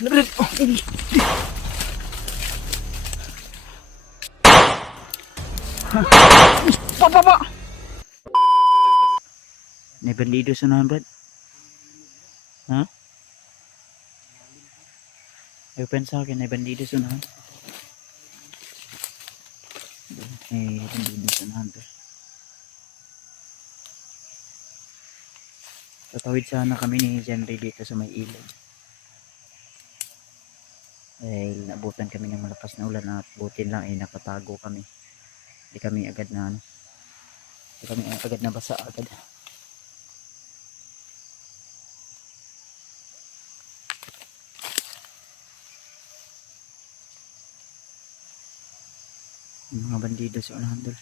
Sila Brad. Oh, pa. May bandido sa naman Brad. Ha? Open sa akin, may bandido sa naman. May bandido sa naman to. Tatawid sana kami ni Jenry dito sa may ilog. Dahil nabutan kami ng malakas na ulan at buti lang ay nakatago kami. Hindi kami agad na basa agad. Yung mga bandido sa unahan doon.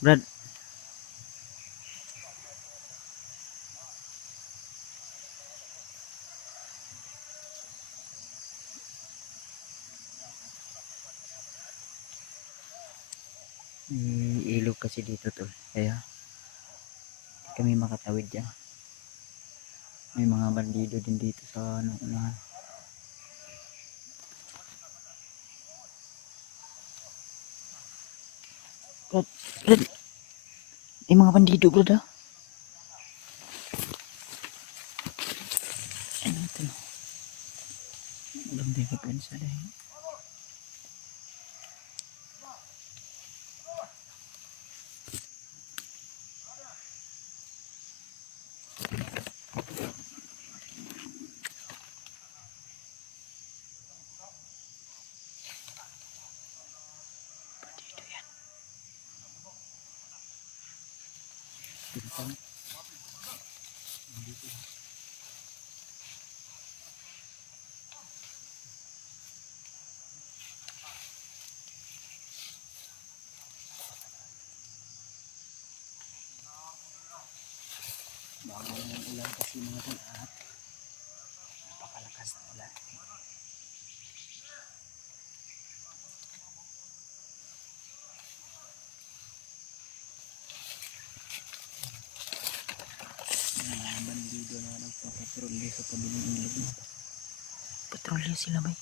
Brad. May ilog kasi dito tol. Kaya hindi kami makatawid dyan. May mga bandido din dito sa unahan. Brad. May mga bandido Brad ha. Ano ito? Alam din ka pensa dahil. Bandido yan. Bintang. Bago ng ulan kasi mga tol at napakalakas na ulan. Mga bandido na nagpapatrolye sa tabi ng ilog. Patrolye sila bay.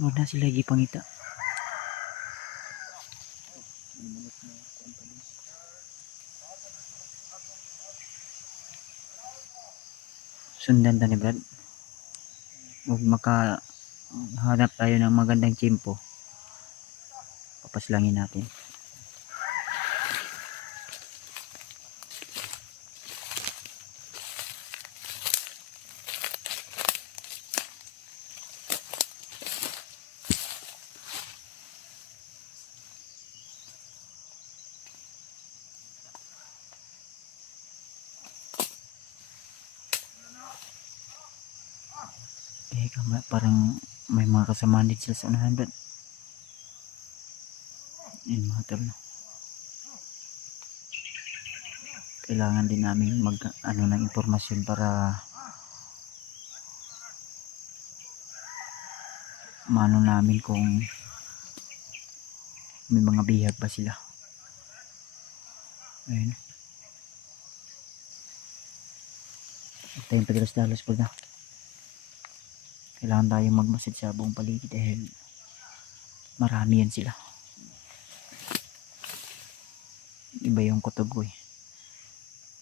Huwag na sila gipangita. Sundan ta ni Brad. Huwag makahanap tayo ng magandang tiyempo. Papaslangin natin. Parang may mga kasamaan dito sa unahan Brad. Yun mga tol. Kailangan din namin ng impormasyon para maano namin kung may mga bihag pa sila. Ayun. Huwag tayong padalas-dalas po na. Kailangan tayong magmasid sa buong paligid dahil marami yan sila. Iba yung kutob ko eh.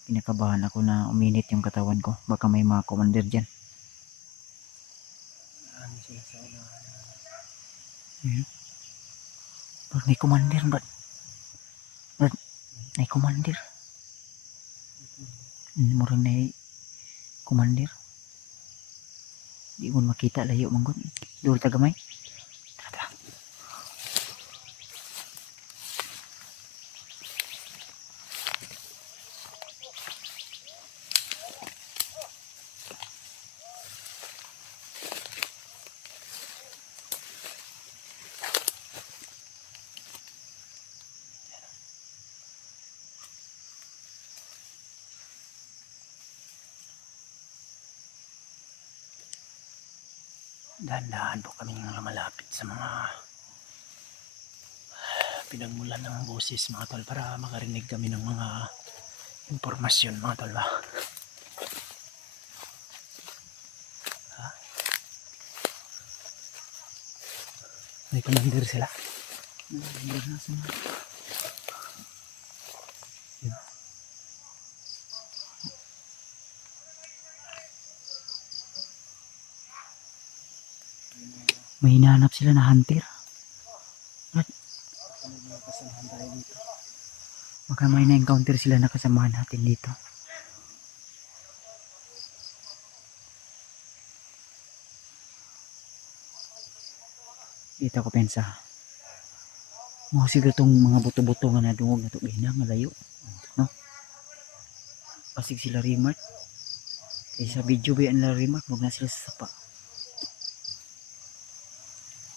Pinakabahan ako na uminit yung katawan ko. Baka may mga commander dyan. Marami sila sa unahan. Baka may commander Brad. May commander. Murang na commander. Di mo makita layo manggon. Dul tagamay. Tara. Dahan-dahan po kami malapit sa mga pinagmulan ng boses mga tol para makarinig kami ng mga impormasyon mga tol ba. May commander sila. Nasa na. Yun. May hinahanap sila na hunter. At baka may na-encounter sila na kasamahan natin dito. Dito ko pensa. Mga siguro itong mga buto-buto nga nadungog na ito. Bina, malayo. No? Pasig sila remark. Kaya sa video ba yan nila remark, huwag na sila sa sapa.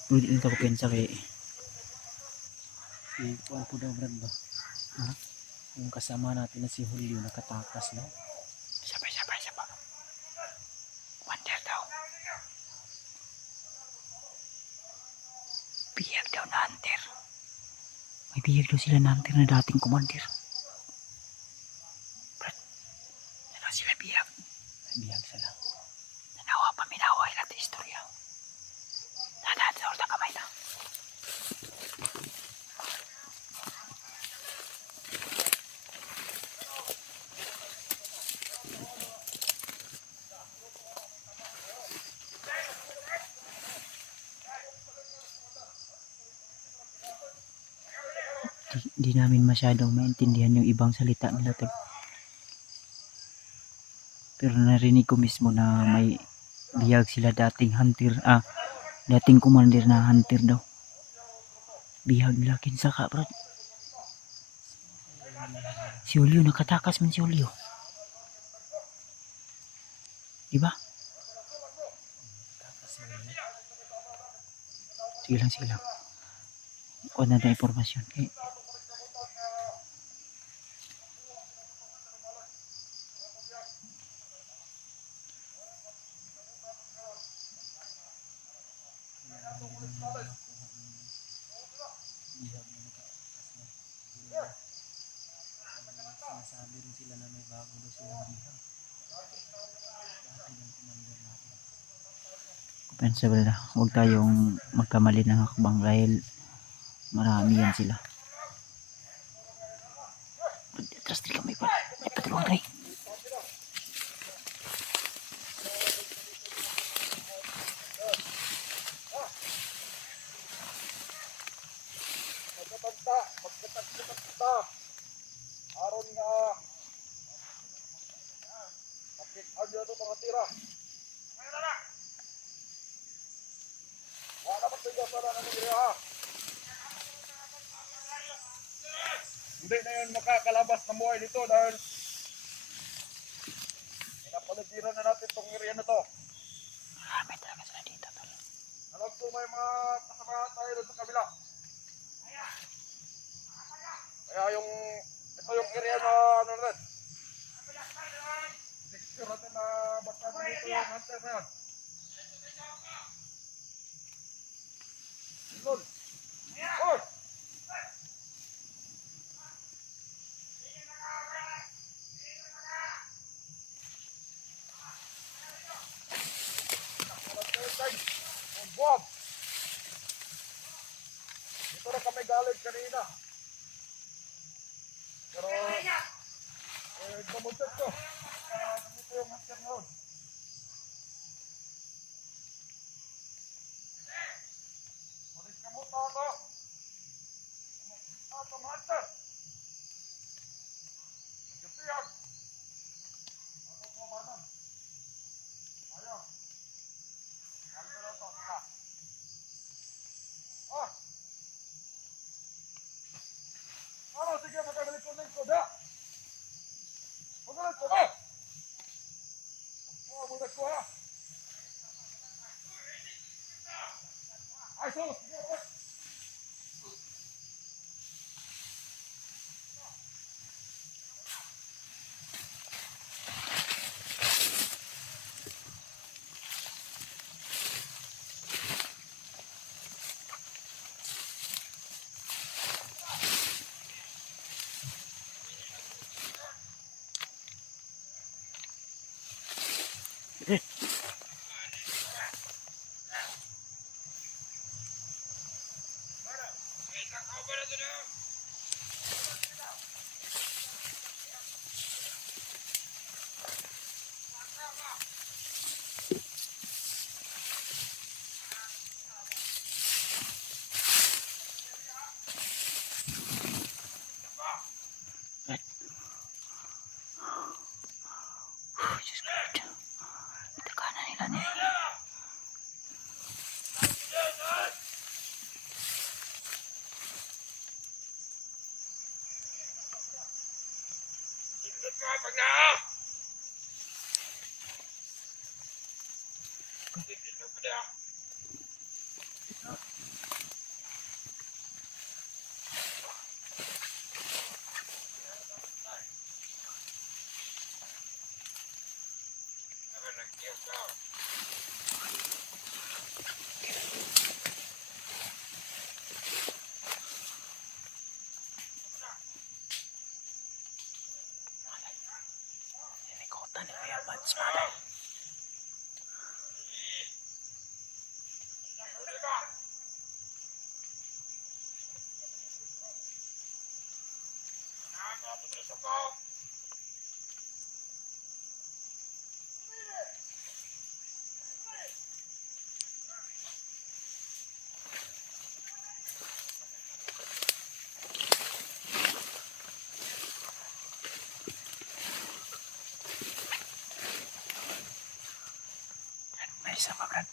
Hindi lang ako pensa kay si Juan po daw Brad ba? Ha? Yung kasama natin na si Julio nakatakas na. Siya pa. Wonder daw. Biyag daw na hunter. May biyag daw sila na hunter na dating commander. Brad, ano sila biyag? May biyag sila. Nanawa pa minawa ilang istorya. Nadaan sa orta kamay na. Di namin masyadong maintindihan yung ibang salita nila tol. Pero narinig ko mismo na may biyag sila dating hunter, dating commander na hunter daw. Bihag nila kinsaka bro. Si Julio nakatakas man si Julio. Diba? Sige lang. Kuha na na informasyon. Okay. Sinasabi rin sila na may bago daw sila bihag. Pensa ba na, huwag tayong magkamali ng hakbang dahil marami yan sila. Atras nila may patulong tayo. Magkatagta aron nga kapit agyo ito mga tira wala pa tiga sa lang ng ha hindi na yun makakalabas na buhay dito dahil pinapaligiran na natin itong area na to. Marami talaga sila dito tol. Alam ko may mga kasama tayo doon sa kabila. Kaya yung ito yung area na ano rin. Secure natin na basta dito yung hunter na yan. Lol. Oh! Bob! Dito na kami galing kanina. Pero, namuntot ko. Dito yung hunter na yun. Malis ka mo, Tato. Tato, hunter. Nagkasiyag. Tato, kumabanan. Ayaw. Hunter na to, ta. Ah! Ano, sige, magkagalit-galit da. Magalit ko, ha? Magalit ko, ha? Ay, sus! Sige, ha? Inikutan ni Kuya Mads, mga may isa pa, Brad.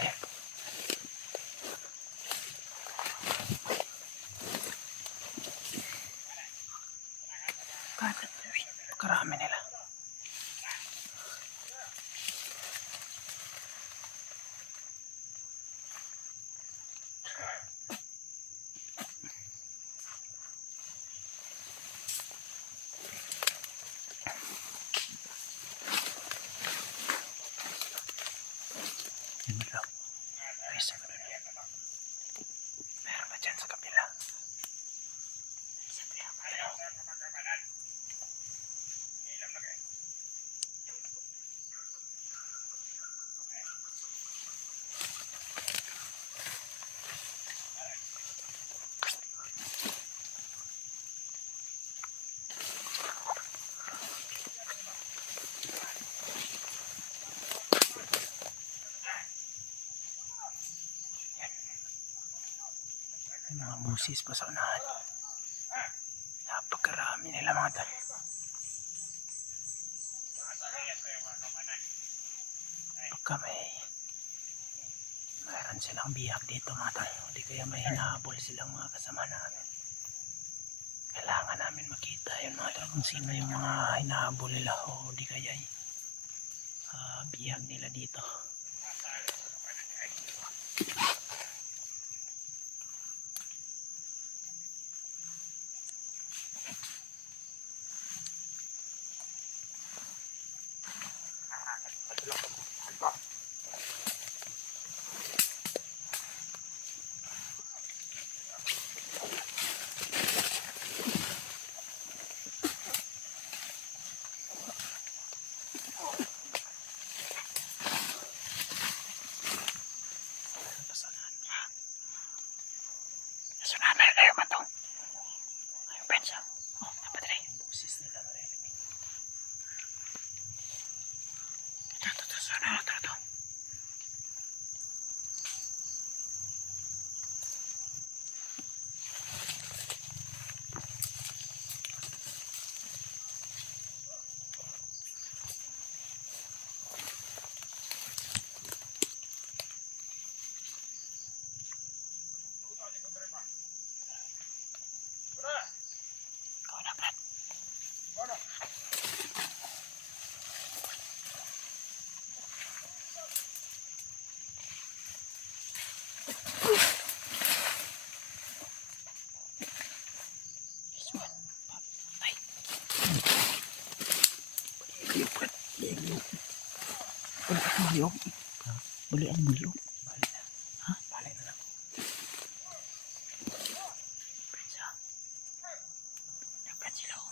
Ayan. Karami nila. Yan mo lang. Pwesa ko doon. Meron ba dyan sa kabila? Sa tiyak. Ayaw. May mga busis pa sa unahan. Napakarami nila, mga tol. Pagka mayroon silang biyak dito, mga tol, hindi kaya may hinahabol silang mga kasama namin. Kailangan namin makita yun, mga tol, kung sino yung mga hinahabol nila o di kaya biyak nila dito. Sunahan na kayo ba ito? Ayun, friends, ha? Oh, dapat rin. Yung busis nila marinig. Ito, sunahan na ito. Ikaw na, Brad. This one. Ay. Baliw, Brad. Baliw. Baliw. Baliw. Bali na. Ha? Bali na lang. Friends, ha? Nagkan sila, oh.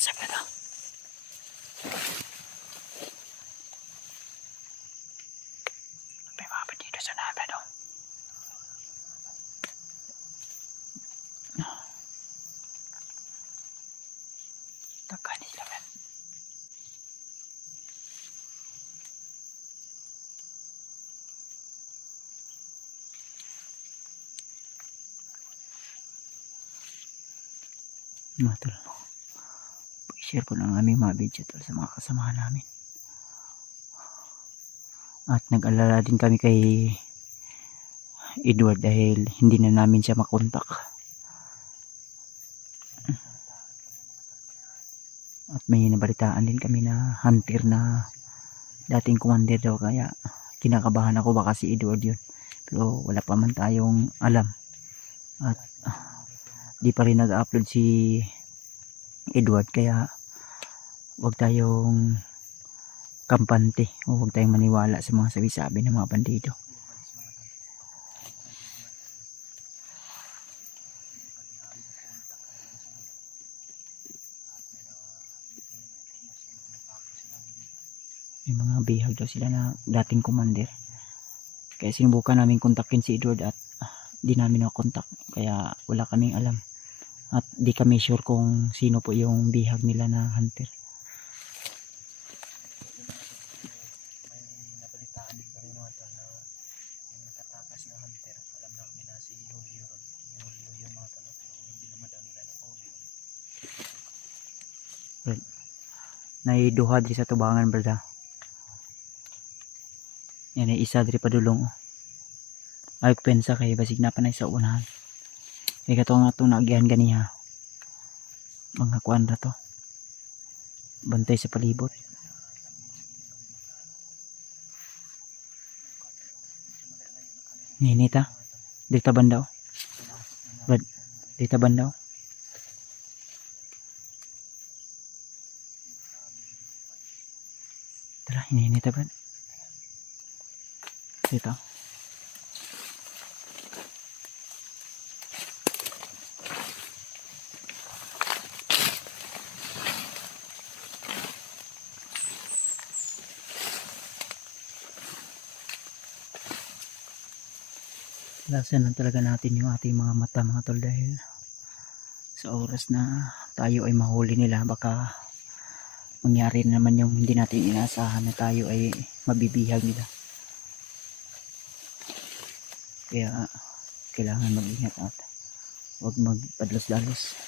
pensa ka na. May mga bandido sa namin, no? Takani sila, man. Mga tol, share ko ng aming mga video tol sa mga kasamahan namin. At nag-alala din kami kay Edward dahil hindi na namin siya makontak. At may nabalitaan din kami na hunter na dating commander daw, kaya kinakabahan ako baka si Edward yun. Pero wala pa man tayong alam. At di pa rin nag-upload si Edward, kaya wag tayong kampante o wag tayong maniwala sa mga sabi-sabi ng mga bandido. May mga bihag daw sila na dating commander, kaya sinubukan namin kontakin si Edward at di namin nakontak, kaya wala kaming alam at di kami sure kung sino po yung bihag nila na hunter. May nabalitaan din kami mga tol na yung nakatakas na hunter, alam na kami na si Julio ron. Julio yung mga tol, pero hindi naman daw nila nakahuli. Naiduha diri sa tubangan, brada. Yan ay isa diri padulong. Ay pensa kay basig na panay sa unahan. Kay katong atong naagihan ganiha. Mga kuan ra to. Bantay sa palibot. Ninita. Dita bandaw. Brad, dita bandaw. Tara, ninita brad. Dito. Lasan lang talaga natin yung ating mga mata mga tol, dahil sa oras na tayo ay mahuli nila baka mangyari naman yung hindi natin inaasahan na tayo ay mabibihag nila. Kaya kailangan mag-ingat at huwag magpadlos-dalos.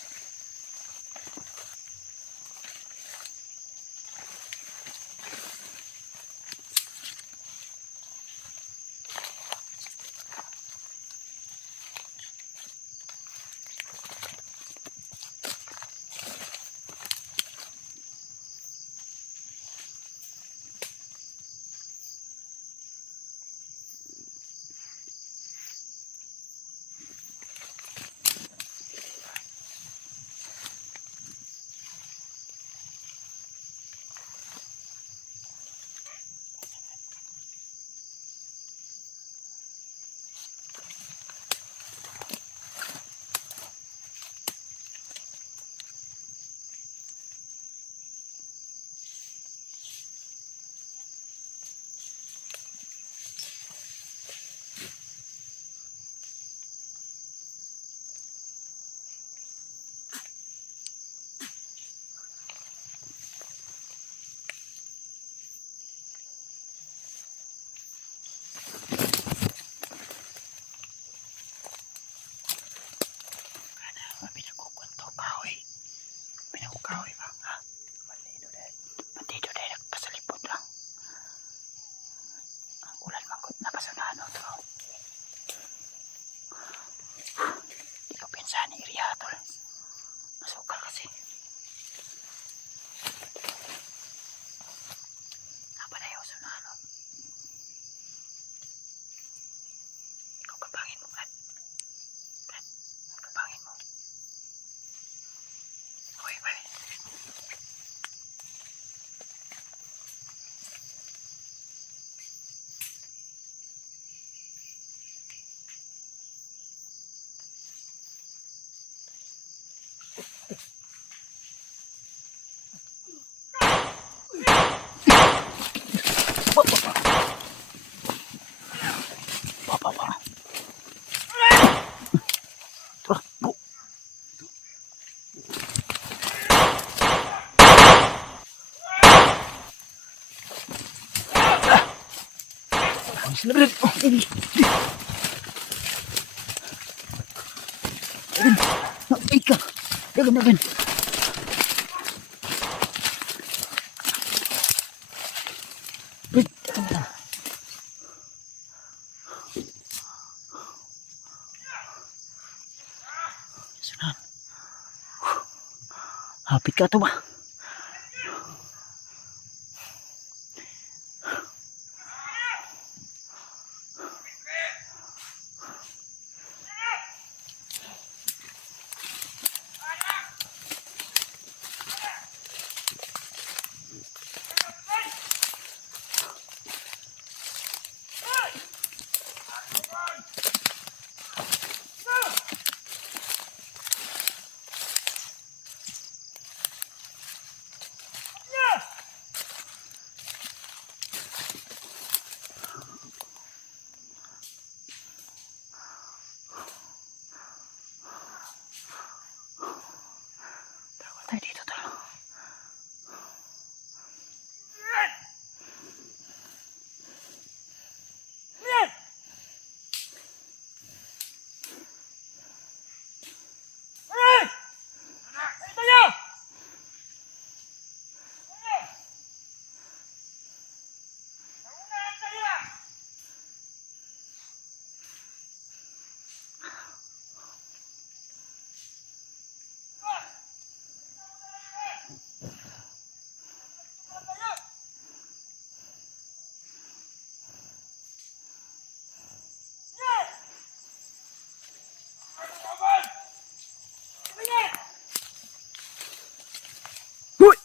Kahoy ba? Ha? Bandido dahil nagpasalipot lang. Ang ulan mangkot na pasanahan o ito. Di ko pinsahan ni Iriya tol. Masukal kasi. Napadayaw sa nahanap. Ikaw kapangin mo, Brad. Brad, kapangin mo. Okay, bye. Sila Brad. Oh, ini. Dagan. Ay ka. Dagan. Brad, dagan. Sunan. Hapit ka to ba? Tayo dito tol. Huy!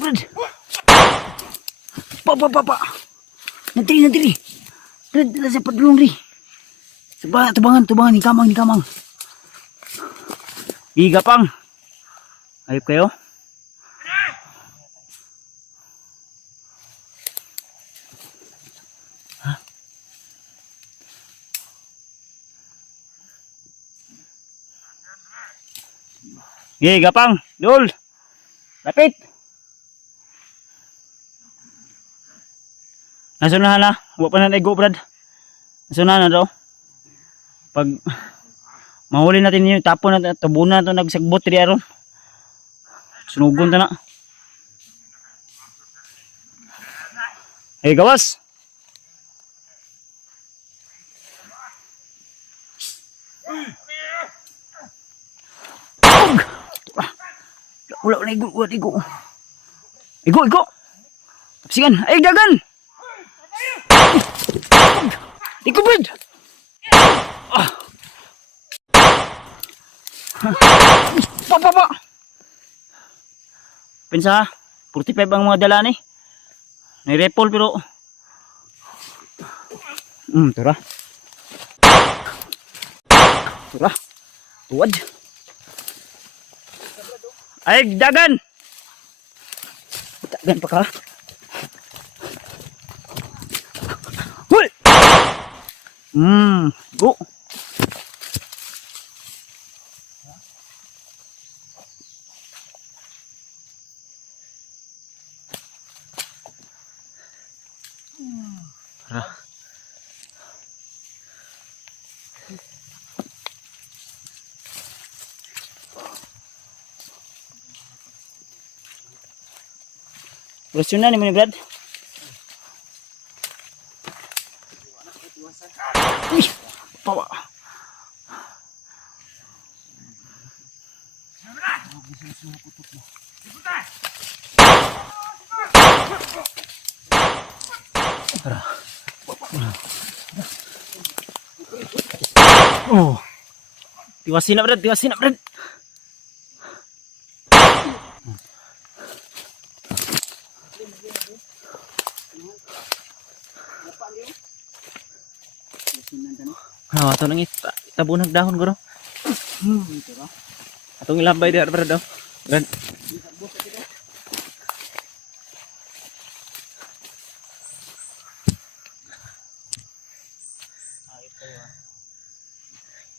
Brad. Pa. Nantiri. Brad, nasa padulong ri. Tubangan, ni kamang. Igapang. Ayop kayo? Ha? Igapang, Dul. Lapit. Nasunahan na. Huwag pa na naigo, Brad. Nasunahan na daw. Pag mahuli natin yung tapon na tabunan na ito nagsagbot rin aron. Sunugon ta na. Hey, gawas. Wala na igo. Igo. Tapsigan. Ay, dagan. Igo, Brad. Pa. Pensa, 45 ang mga dala ni. Nai-repol pero Tura. Tuwad. Ay, dagan. Dagan pa ka. Hoy. Go. Gusto na ni mo ni Brad? Uy! Pawa! Oh! Tiwasin na Brad! Ato nang itabunag dahon guro. Atong ilambay di Brad daw. Brad.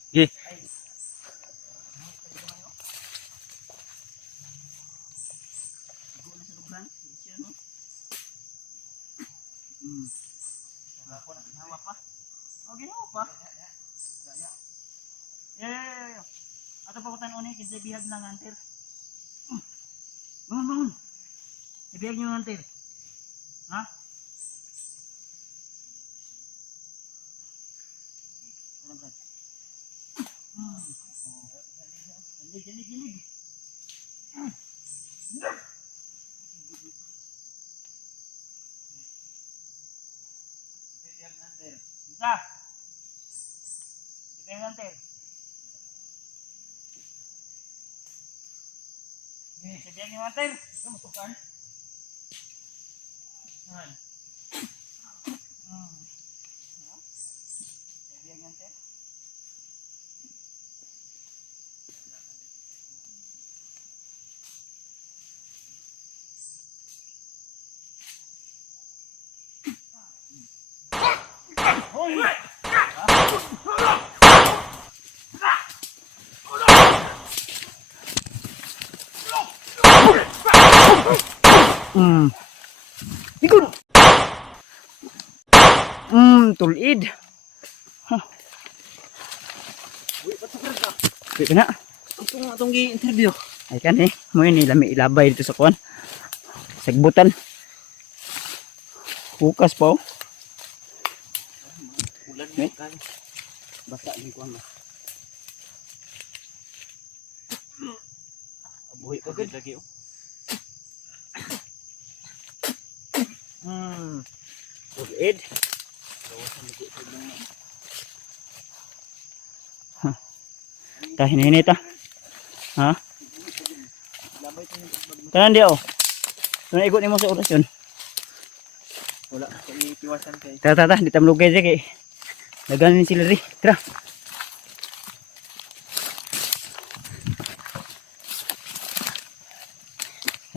Ge. Wala po na ginawa pa. Oh, ginawa pa. Yeah. Ato pa kutan uni kinsa bihag lang antir. Bangun. Ibihag niyo antir. Ha? Ano ba? Gilig. Isa. Ibihag antir. Ibihag niyo antir. Kamu tukan. Han. Ibihag niyo antir. Ikut. Tulid. Wait na. Atong gi-interview. Ay kan mo ini lami ilabay dito sa kuan. Sagbutan. Bukas pa oh. Ulan Eh? kan. Basa ni kuan. Buhi pa gid lagi oh. Tulid. Tahin ini ta. Ha? Kanan dia oh. Tunay ikot nimo sa orasyon. Wala sa iiwasan kay. Tara, di tayo malugay dyan kay naganin sila rin. Tara.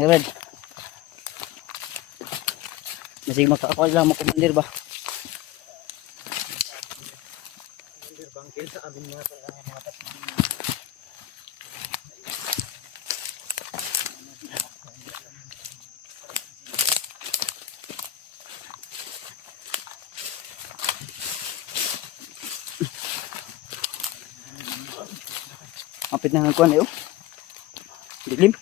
Herod. Masig makakakuha lang makumandir ba? Commander bangkil sa amin mga Kapit na ng kuhan eh oh. Dilim.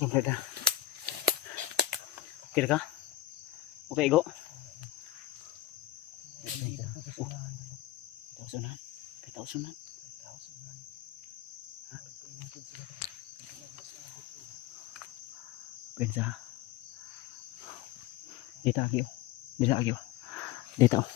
Okay ka? Okay ka? Okay go? Tausunan. Tausunan. Pensa. Dito lagi oh. Dito lagi oh. Dito oh.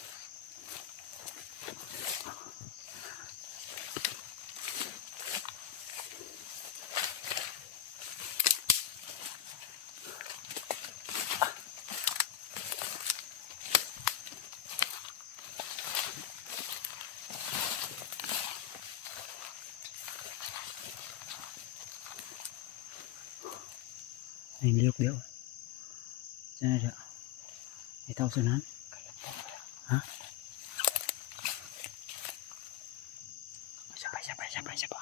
Ay, liyok dia oh. Sana ada. Ay, tausunan. Ha?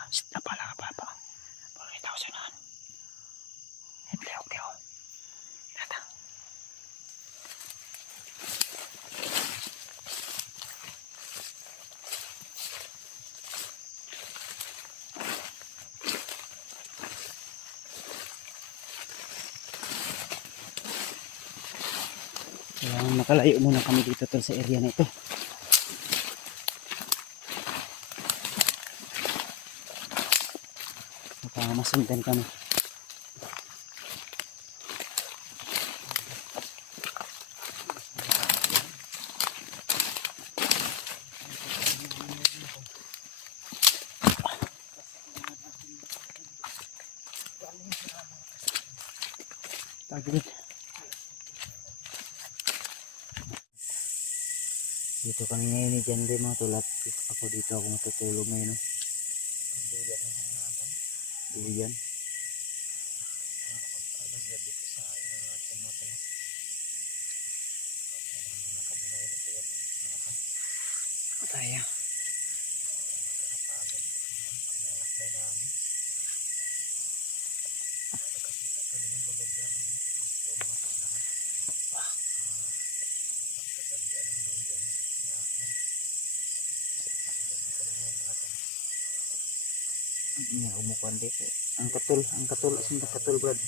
Siapa? Apa? Boleh tausunan. Ay, liyok dia oh. Datang. Kaya nakalayo muna kami dito tol sa area na ito. Baka masundan kami. Taglit. Dito kami ngayon ni Jande mga tulad. Ako dito ako matutulog ngayon. Duyan. Tayo. Nakapagod po ang paglalakbay namin. Nakakita kami ng magandang gusto mga tulahan. Pagkatalian ng duyan. Yan. Yan ang kanilang mga tol. Ini umukuan dito. Ang katul asin katul Brad.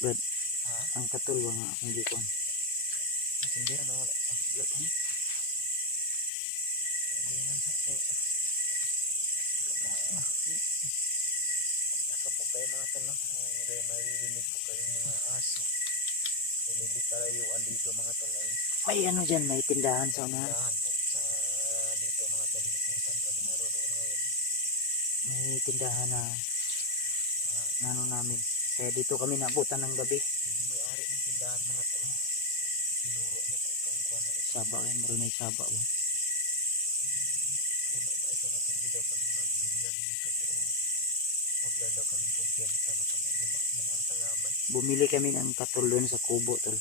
Brad, Ha? ang katul ba nga akong gikuan. Hindi ano wala pa. Wala pa na. Hindi lang sa po. Saka po kayo mga tol. Hindi maririnig po kayong mga aso. Hindi talayuan dito mga tol. May ano dyan, may tindahan sa unahan. Tindahan po sa dito mga tol. Kung saan kami naroon ngayon. May tindahan na ano namin. Kaya dito kami nabutan ng gabi. Yung may-ari ng tindahan mga tol. Tinuro niya po kung kuha na ito. Saba kayo, marunay saba ba? Puno na ito na kung di daw kami magluyan dito. Pero wag daw kami kumpiyansa na kami na nakakalaban. Bumili kami ng katul doon sa kubo tol.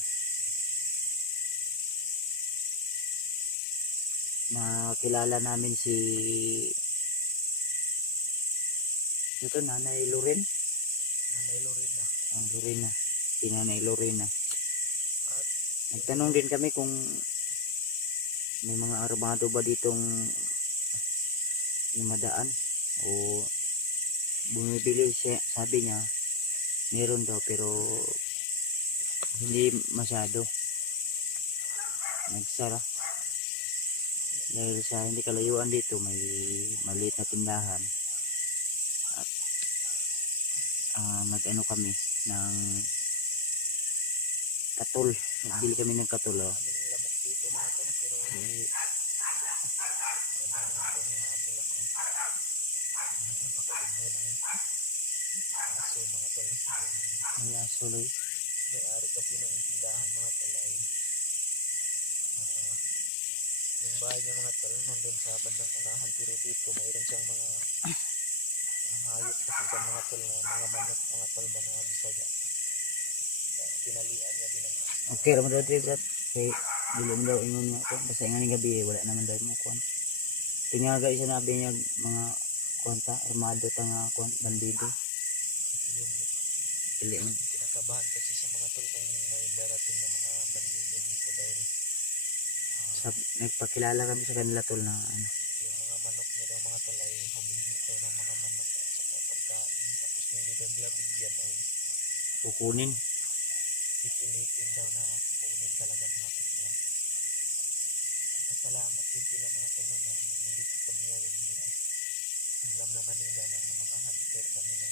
Nakilala namin si ito, Nanay Loren. Nanay Lorena. Ang Lorena. Si Nanay Lorena. At Nagtanong din kami kung may mga armado ba ditong lumadaan o bumibili siya. Sabi niya meron daw pero hindi masyado, nagsara dahil sa hindi kalayuan dito may maliit na tindahan at nag-ano kami ng katul, nagbili kami ng katul aming lamok dito mga tol. Pero ano yung habol ako. Napakaingay ng aso mga tol. may asuloy. May-ari kasi ng tindahan mga tol ay yung bahay niya mga tol nandun sa bandang unahan, pero dito mayroon siyang mga hayop kasi sa mga tol na mga manok mga tol ba na Bisaya. Kaya tinalian niya din ang Okay raman daw dito Brad, kay dili mo daw ingon nga ko basta nga gabi wala naman daw mo kuan. Tinyaga isa nabi niya mga kwanta armado ta nga kuan bandido. yung Dili man kinakabahan kasi sa mga tol kung may darating na mga bandido dito dahil nagpakilala kami sa kanila tol na ano, yung mga manok niya daw mga tol ay humihingi daw ng mga manok at saka pagkain, tapos kung hindi daw nila bigyan ay kukunin. pipilitin daw na kukunin talaga mga tol. Pasalamat din sila mga tol na nandito kami ngayon. Alam naman nila na mga hunter kami na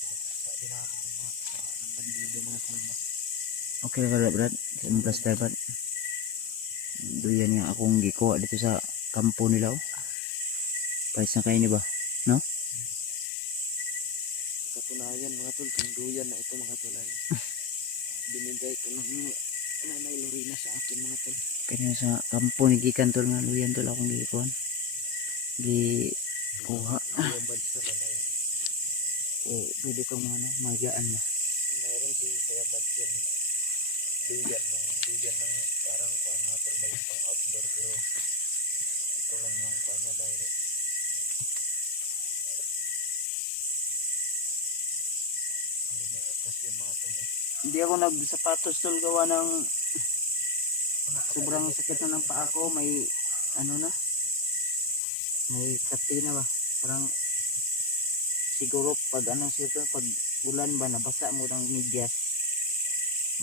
pinapasa din namin yung mga kasama ng bandido mga tol ba. Okay ra Brad, sa imong subscribe. Duyan nga akong gikuha dito sa kampo nila Pais na kayo ni ba? Katunayan mga tol, kung duyan na ito mga tol ay binigay ko ng Nanay Lorena sa akin mga tol. Kaya sa kampo ni Gikan tol nga luyan tol akong gikuha. Gikuha. Yung bansa man ay Pwede kong ano, magaan ba? mayroon si Kuya Badyan duyan ng parang kuan mga tol ba yung pang outdoor, pero ito lang yung kuan niya dahil alimuot kasi yung mga tol Hindi ako nagsapatos tol gawa ng sobrang sakit na ng paa ko. May ano na, may katina ba? Parang siguro pag ano siguro pag ulan ba nabasa mo ng medyas.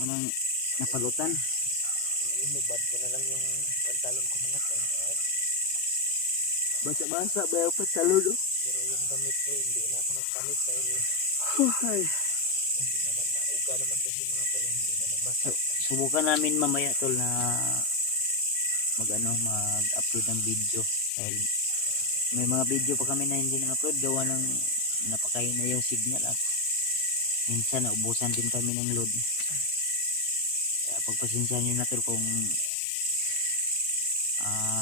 Manang napalutan. inubad ko na lang yung pantalon ko mga tol at Basa-basa ba yung pantalon no? pero yung damit ko hindi na ako nagpalit dahil Ay. hindi naman na uga naman kasi mga tol hindi na nabasa. Subukan namin mamaya tol na mag-upload ng video dahil may mga video pa kami na hindi na-upload gawa ng napakahina yung signal at minsan naubusan din kami ng load. Kaya pagpasensya nyo na tol kung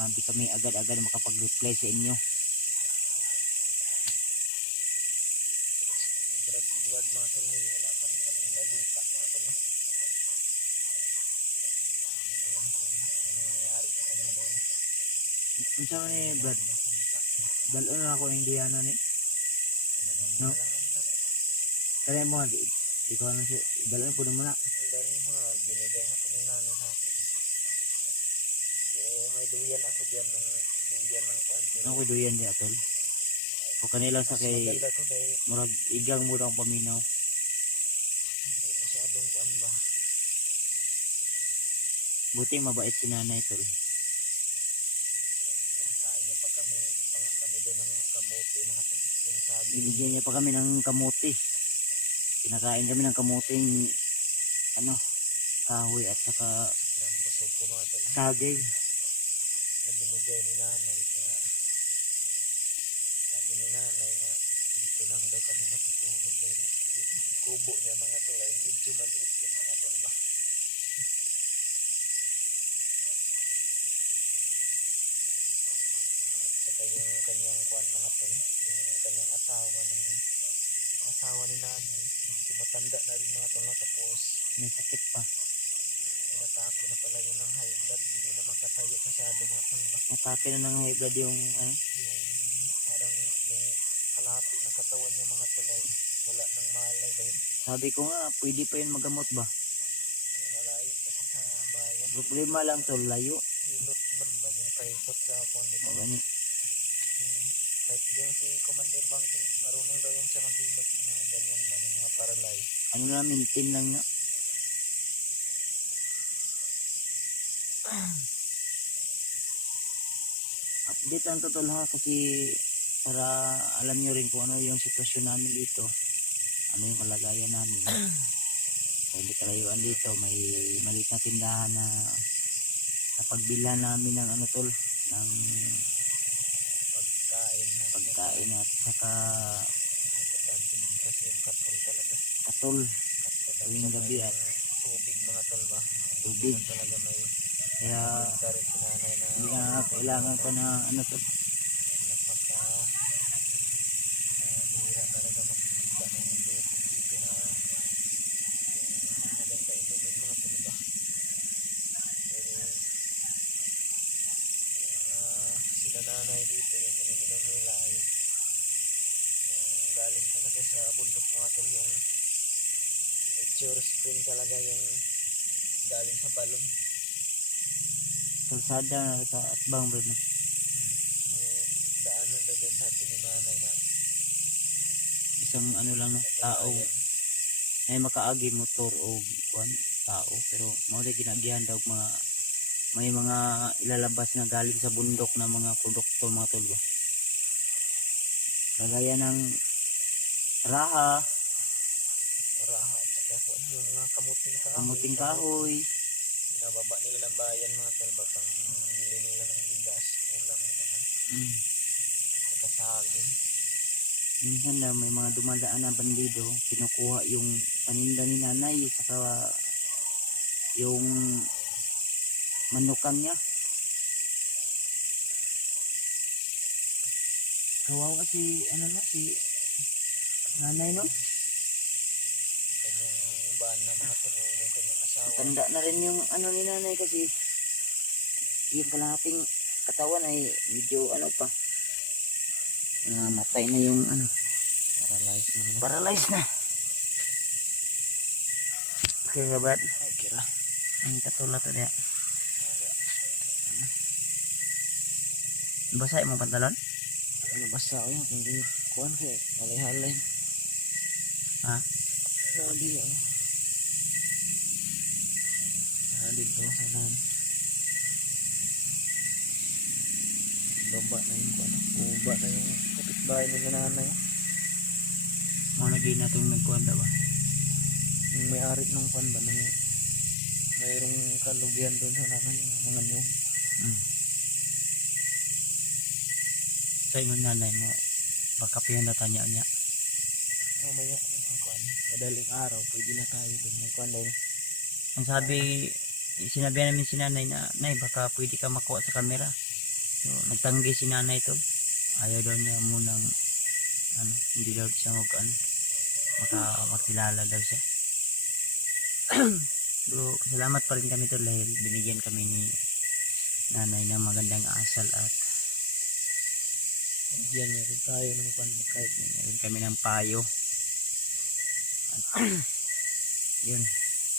di kami agad-agad makapag-reply sa inyo. Brad Edward mga tol ay wala pa rin kami balita mga tol. Ano na lang kung ano nangyayari sa kanya dahil Unsa man ni Brad? Dalon na ako ning diyana ni. No? Kaya mo di ikaw na si dalon po mo na. Dahil mo nga, binigay na kami nanay sa akin. Pero may duyan ako dyan ng duyan ng kuan. Ano ko duyan di atol? O kanila sa kay Maganda to dahil murag igang mo daw ang paminaw. hindi masyadong kuan ba. Buti mabait si nanay tol. Kain niya pa kami, kami doon ng kamote mga yung sabi. Binigyan niya pa kami ng kamuti. Kinakain kami ng kamuting ano, kahoy at saka Sobrang busog ko mga tol. saging. Na binigay ni nanay kaya sabi ni nanay na dito lang daw kami matutulog dahil yung kubo niya mga tol ay medyo maliit yun mga tol ba. At saka yung kanyang kuan mga tol, yung kanyang asawa ni nanay, medyo matanda na rin mga tol na tapos May sakit pa. inatake na pala yun ng high blood, hindi na makatayo masyado mga tol ba. Natake na ng high blood yung ano. Yung parang yung kalahati ng katawan niya mga tulay wala nang malay ba yun. Sabi ko nga, pwede pa yun magamot ba? Yung malayo kasi sa bayan Problema lang tol, layo. hilot man ba yung paikot sa kung dito Gani. yung kahit yung si Commander Bangke marunong daw yung siya maghilot ng mga ganyan ba ng mga paralay. Ano na, maintain lang na. Update lang to tol ha, kasi para alam nyo rin kung ano yung sitwasyon namin dito. Ano yung kalagayan namin. Sa hindi kalayuan dito, may maliit na tindahan na napagbilhan namin ng ano tol, ng pagkain at saka Importante din kasi yung katol talaga. katol. Katol at Tuwing saka gabi yung at tubig mga tol ba. tubig. Yan talaga may Kaya pinta rin si nanay na hindi na kailangan pa na ano tol. napaka bira talaga makikita ng tubig dito na yung maganda inumin mga tulba. Pero sila nanay dito yung iniinom nila ay yung galing talaga sa bundok mga tol, yung nature spring talaga yung galing sa balon. Kalsada na sa atbang bro. No? Ang daanan na dyan sa atin ni nanay na Isang ano lang no, tao. Ay makaagi motor o kuan tao pero mao di ginagihan daw mga may mga ilalabas na galing sa bundok na mga produkto mga tol ba. Kagaya ng raha, raha at saka kuan yung mga kamuting kahoy, binababa nila ng bayan mga talba pang bili nila ng bigas, ulam, ano, at saka saging. minsan na may mga dumadaan na bandido, kinukuha yung paninda ni nanay saka yung manukan niya. Kawawa si ano no, si nanay no. Kanyang baan na mga talo, yung kanyang asawa. Tanda na rin yung ano ni nanay kasi yung kalahating katawan ay medyo ano pa, matay na yung ano, Paralyzed na nila. paralyzed na. Okay ka ba? Ay, kira. Ang katulad to niya. Basa yung mga pantalon? Ano basta ko yan, hindi kuhan ko eh, halay-halay. Ha? Hindi ako. Halid to sa nan. Baba na yung kuhan, uba na yung kapitbahay nila nanay. Mga naging natong nagkuhan daw ba? Yung may-ari ng kuhan ba, nang mayroong kalugian doon sa nanay, yung mga nyug. Sa ingon nanay mo, baka pinatanya niya. Mamaya ang kuhan, madaling araw, pwede na tayo doon. Yung kuhan dahil, Ang sabi, sinabi namin si nanay na, nay baka pwede ka makuha sa camera. So, nagtanggi si nanay tol. Ayaw daw niya munang, ano, hindi daw siya ano, makilala daw siya. Pero salamat pa rin kami tol dahil binigyan kami ni nanay ng magandang asal at Diyan niya rin tayo ng kwan kahit Meron kami ng payo. At, yun,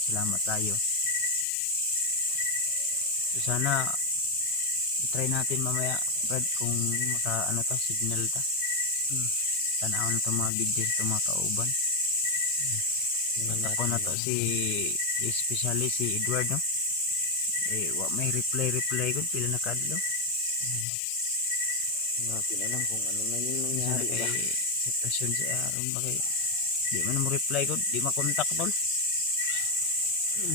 salamat tayo. So sana try natin mamaya Brad kung maka ano ta signal ta. Tanaw na to mga video to mga kauban. tingnan Ako na to especially si Edward no. Wa may reply ko pila na kadlo. natin alam kung ano na yung Sana nangyari ba. kay sitwasyon sa aron ba kay di man mo reply ko, di makontak tol.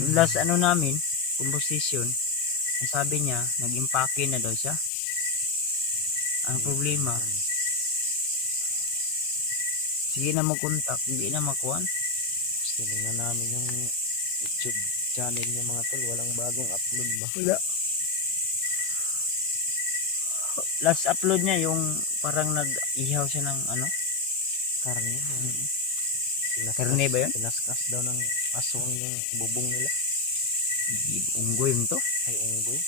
Yung last ano namin, conversation, ang sabi niya, nag-impake na daw siya. Ang problema, sige na mag-contact, hindi na makuhan. Gusto tingnan namin yung YouTube channel niya mga tol, walang bagong upload ba? Wala. Last upload niya yung parang nag-ihaw siya ng ano, Karne. karne ba yun? Pinaskas daw ng aswang yung bubong nila. Unggoy mo to. Ay unggoy.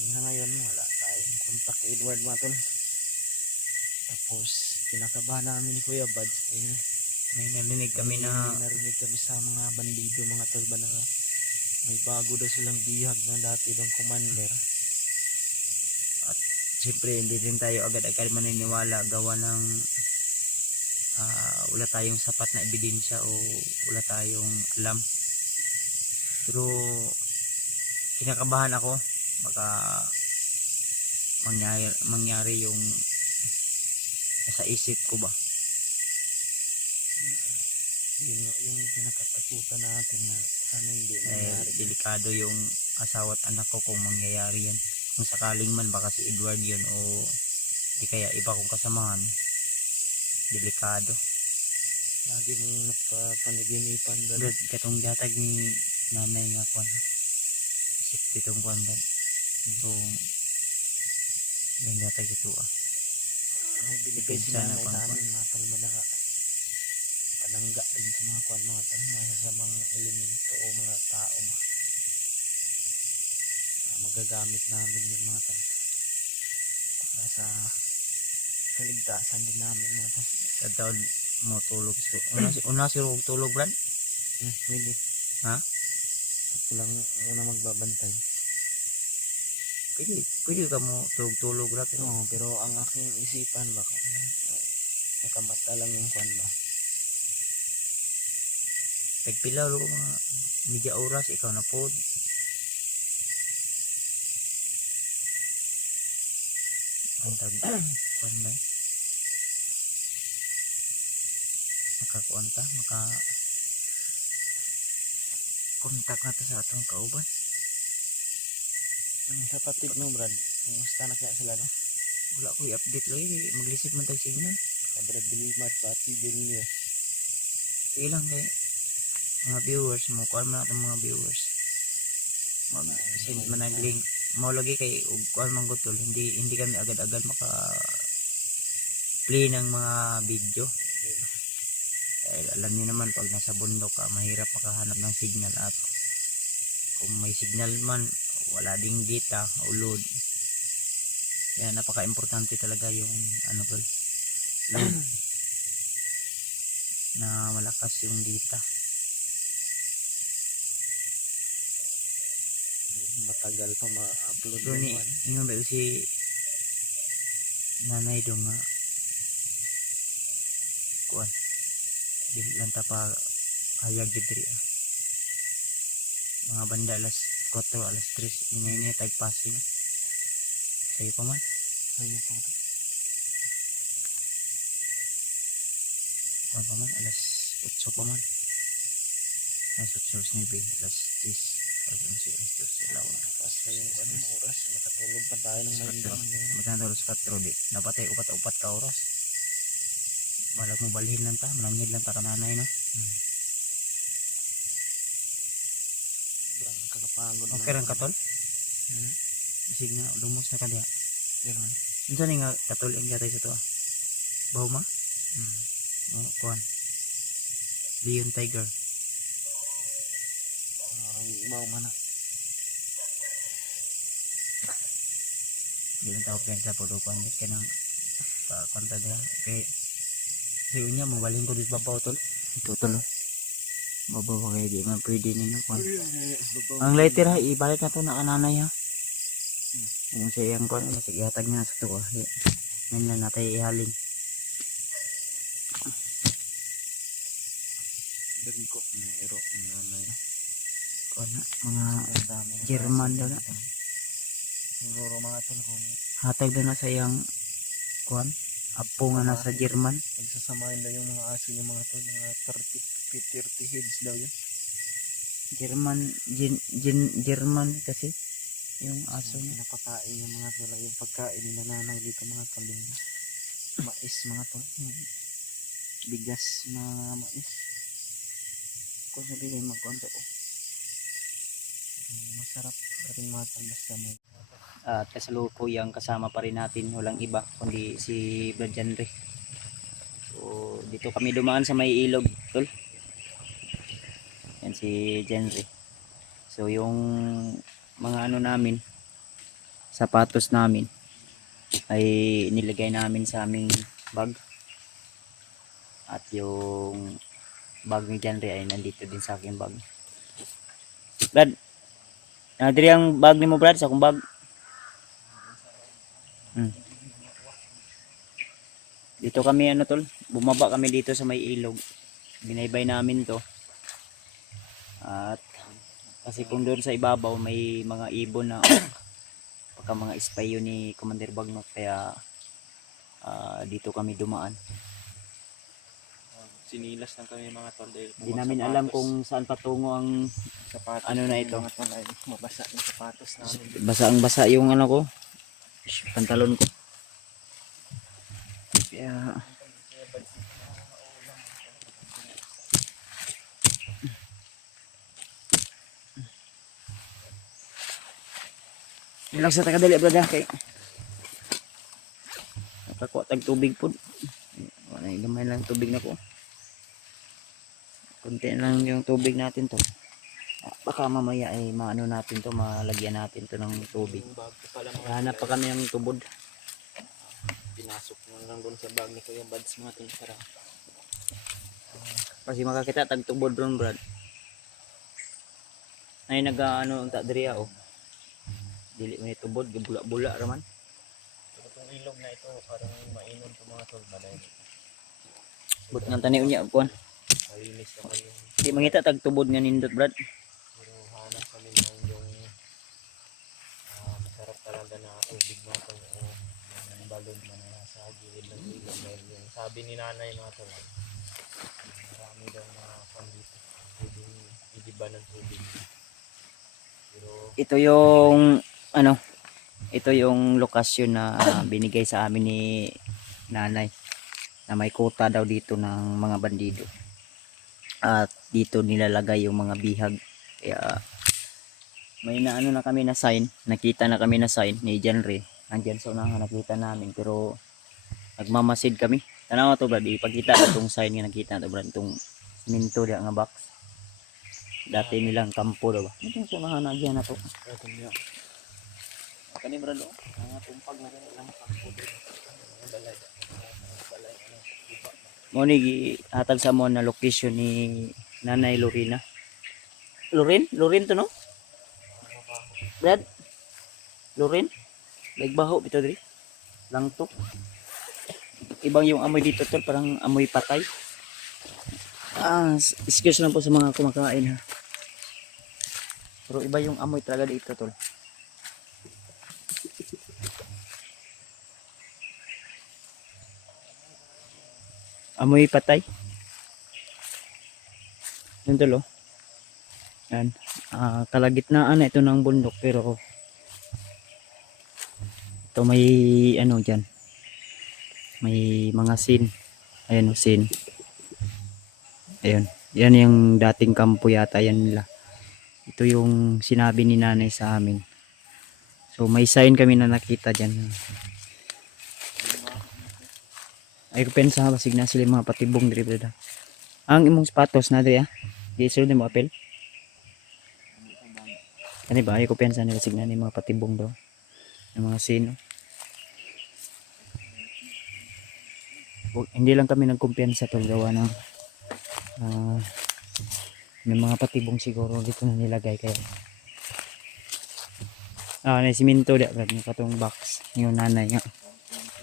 Hanggang ngayon wala tayong contact kay Edward mga tol. Tapos kinakabahan namin ni Kuya Buds May narinig kami na narinig kami sa mga bandido mga tol ba na may bago daw silang bihag na dati daw commander. siyempre hindi din tayo agad-agad maniniwala gawa ng wala tayong sapat na ebidensya o wala tayong alam. Pero kinakabahan ako baka mangyari yung nasa isip ko ba. Yun yung pinakatakutan natin na sana hindi Dahil mangyari. delikado yung asawa at anak ko kung mangyayari yan. Kung sakaling man baka si Edward yun o di kaya iba kong kasamahan. Delikado. Lagi mong napapaniginipan doon. Brad, katong gatag ni nanay nga kwan. Isip ditong kwan ba? Itong yung gatag ito May binigay si Pinsan na nanay pang sa kwan. amin mga talba na panangga din sa mga kwan mga talba sa mga elemento o mga tao ba. Magagamit namin yung mga talba para sa kaligtasan din namin mga talba. Tataon mo tulog. So, una siguro kong tulog, Brad. Pwede. Ha? Ako lang muna magbabantay. Pwede ka mo tulog-tulog, Brad. Oo, pero ang aking isipan ba ko nakamata lang yung kwan ba. Nagpilaw ko mga media oras, ikaw na po. Ang tag, kwan ba? Makakuan ta, kontak na ta sa atong kauban. Sa patid mo Brad, kumusta na kaya sila no? Wala ko i-update lagi, maglisip man tag signal. Sa Brad Dilimat, Pati, Julius. Sige lang kay mga viewers mo, kuan man atong mga viewers. Send man ang link. Mao lagi kay ug kuan man gutol, hindi kami agad-agad maka play ng mga video. Alam niyo naman pag nasa bundok ka, mahirap makahanap ng signal at kung may signal man, wala ding data o load. Kaya napaka-importante talaga yung ano tol, load na malakas yung data. Matagal pa ma-upload Pero ni yung kwan. ingon ba si nanay dong nga kuan dili lang ta pa hayag gid diri mga banda alas 4 alas 3 ini tagpasing sayo pa man Ayun po. kuan pa man alas 8 pa man alas 8 alas 9 alas 10 alas 11 alas 12 lawan Tapos na yung kwan ng oras, makatulog pa tayo ng maindang. magkano alas 4 di dapat ay upat ka oras balag mo balhin lang ta manangid lang ta kananay no. Sobrang kakapagod. Okay rin katol? Hmm? Sige na, lumos na ka diya. Pero man. Minsan nga katol ang gatay sa to ah. Baho ma? Oh, kuhan. Leon Tiger. Ang ibaw man na. Di lang tao pensa po do kwan ka nang konta dia. Kay si unya mabaling ko dis babaw tol. Ito tol. Babaw kay di man pwede ninyo kwan. Ang lighter ha ibalik na to na kananay ha. Kung sa iyang kwan masig ihatag niya sa to. Ngayon lang natin ihaling. Dagi ko na ero nanay. Kwan na mga German daw na. Siguro mga tol kung Hatag daw na sa iyang kwan. Apo nga nasa German. pagsasamahin daw yung mga aso yung mga tol, mga 30 heads daw yun. German kasi yung aso niya. Pinapakain yung mga tol, yung pagkain ni nanay dito mga tol, yung mais mga tol, yung bigas na mais. Kung sabihin magkonto ko. Masarap pa rin mga tol basta may At kasalukuyang kasama pa rin natin walang iba kundi si Brad Janre. So dito kami dumaan sa may ilog tol. Yan si Janre. So yung mga ano namin sapatos namin ay nilagay namin sa aming bag. At yung bag ni Janre ay nandito din sa aking bag. Brad, diri ang bag ni mo Brad sa akong bag. Dito kami ano tol, bumaba kami dito sa may ilog. Binaybay namin to. At kasi kung doon sa ibabaw may mga ibon na pagka mga espay yun ni Commander Bagnot kaya dito kami dumaan. sinilas lang kami mga tol dahil Hindi namin alam kung saan patungo ang sapatos ano na ito. mga tol ay mabasa yung sapatos namin. Basaang basa yung ano ko, pantalon ko. Kaya ilang sa tagadali brada kay nakakuha tag tubig po. Wala gamay lang tubig na ko. Kunti lang yung tubig natin to. Baka mamaya ay maano natin to, malagyan natin to ng tubig. Yung bag ko pala mga Hanap pa kami ng tubod. pinasok mo lang doon sa bag ni Kuya Bads mga tol para Kasi makakita tag tubod ron brad. Ay nag-ano unta diri oh. Dili man tubod, bula-bula raman. itong ilog na ito parang mainom to mga tol balay. But nang tani unya kuan. Malinis naman yung Di mangita tag tubod nga nindot brad. pero hanap kami ng yung masarap talaga na tubig mga tol o yung balon na nasa gilid ng ilog dahil yung sabi ni nanay mga tol marami daw mga kwan dito pwedeng idiba ng tubig pero Ito yung ano, ito yung lokasyon na binigay sa amin ni nanay na may kota daw dito ng mga bandido. At dito nilalagay yung mga bihag. Kaya may naano na kami na sign, nakita na kami na sign ni Janre. Nandiyan sa unahan nakita namin pero nagmamasid kami. Tanawa to brad, ipakita na itong sign nga nakita na to brad, itong minto dia nga box. Dati nilang kampo daw ba? Ito sa unahan na dyan na to. ito niya Kani brad oh. mga tumpag na rin lang kampo dito mga balay Mo ni hatag sa mo na location ni Nanay Lorena. Lorin to no? Brad. Lorin. Nagbaho bitaw diri. Langtok. Ibang yung amoy dito tol, parang amoy patay. Excuse lang po sa mga kumakain ha. Pero iba yung amoy talaga dito tol. Amoy patay. Yan tol oh. Yan. Kalagitnaan na ito ng bundok pero ito may ano dyan. May mga sin. Ayan o sin. Ayun. Yan yung dating kampo yata yan nila. Ito yung sinabi ni nanay sa amin. So may sign kami na nakita dyan. Ay ko pensa basig na sila mga patibong diri brada. Ang imong sapatos na diri ah. Di sulod mo apel. Ano ba ay ko pensa nila basig na ni mga patibong daw. Yung mga sino. Hindi lang kami nagkumpiyansa tol gawa ng may mga patibong siguro dito na nilagay kaya na siminto dia brad yung katong box yung nanay nga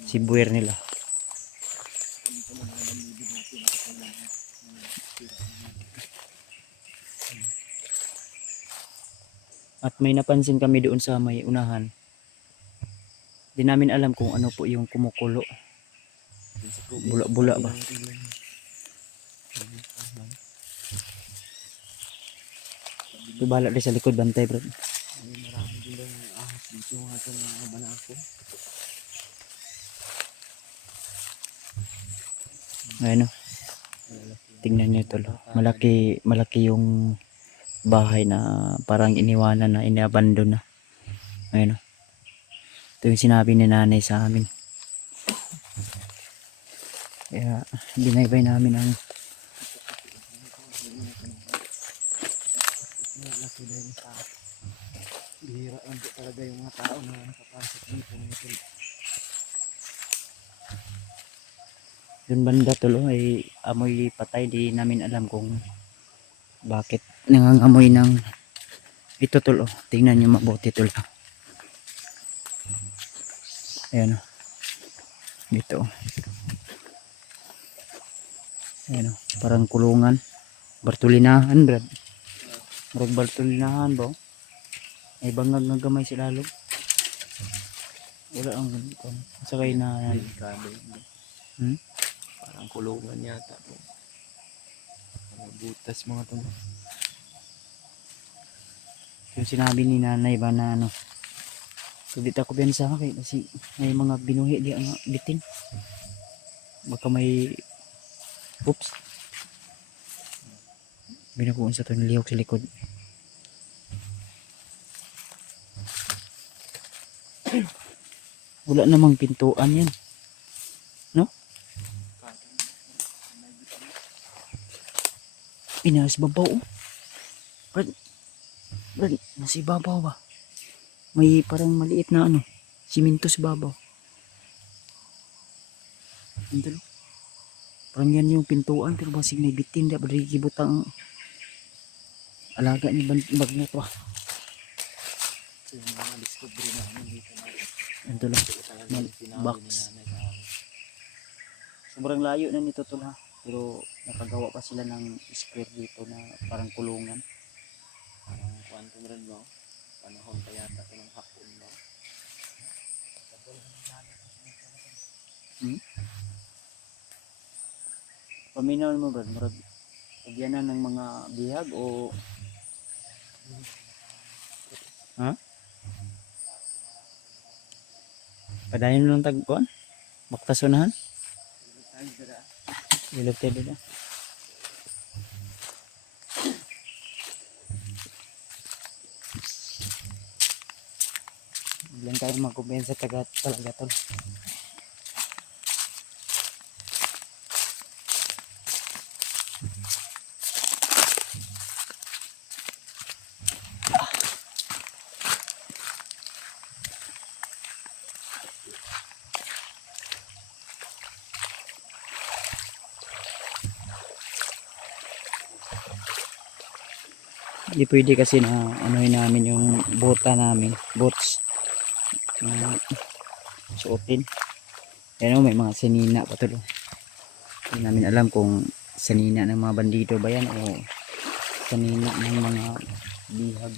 si buwer nila. At may napansin kami doon sa may unahan. Di namin alam kung ano po yung kumukulo. Bula-bula ba? Ito bala rin sa likod bantay bro. Marami din lang ahas dito nga ito mga banako. Ayun o. Tingnan nyo ito. Malaki yung bahay na parang iniwanan na, iniabandon na. Ayun o. Ito yung sinabi ni nanay sa amin. Kaya binaybay namin ang Laki dahil sa bihira lang po talaga yung mga tao na nakapasok dito mga tol. yung banda tulo ay amoy patay. Di namin alam kung bakit nangangamoy ng ito tulo. Tingnan nyo mabuti tulo. Ayan o. Dito o. Ayan o. Parang kulungan. Bartulinahan brad. Marag bartulinahan ba o? Ay bangag nga gamay si lalog. Wala ang sakay na Delikado yun. Parang kulungan yata po. Mga butas mga tol. yung sinabi ni nanay ba na ano. Subit ako sa akin kasi may mga binuhi di ang bitin. Baka may oops. Binakuan sa ito nilihok sa likod. Wala namang pintuan yan. No? Pinas babaw. Brad, nasa ibabaw ba? May parang maliit na ano, simento sa babaw. Ito. Parang yan yung pintuan pero basig may bitin da bari gibutang alaga ni bagnet ba. So yung mga discovery namin dito na Ito lang. Box. Sobrang layo na nito tol ha. Pero nakagawa pa sila ng square dito na parang kulungan. parang quantum rin ba? Panahon pa yata ito ng hapon ba? Paminaw mo brad, murag agyanan ng mga bihag o ha? Padayon lang tagkuan? Baktasunahan? Ilog tayo dito. Bilang tayo magkumpensa talaga tol. Hindi pwede kasi na anuhin namin yung bota namin, bots na suotin. Yan o, may mga sanina pa tulo. Hindi namin alam kung sanina ng mga bandido ba yan o sanina ng mga bihag.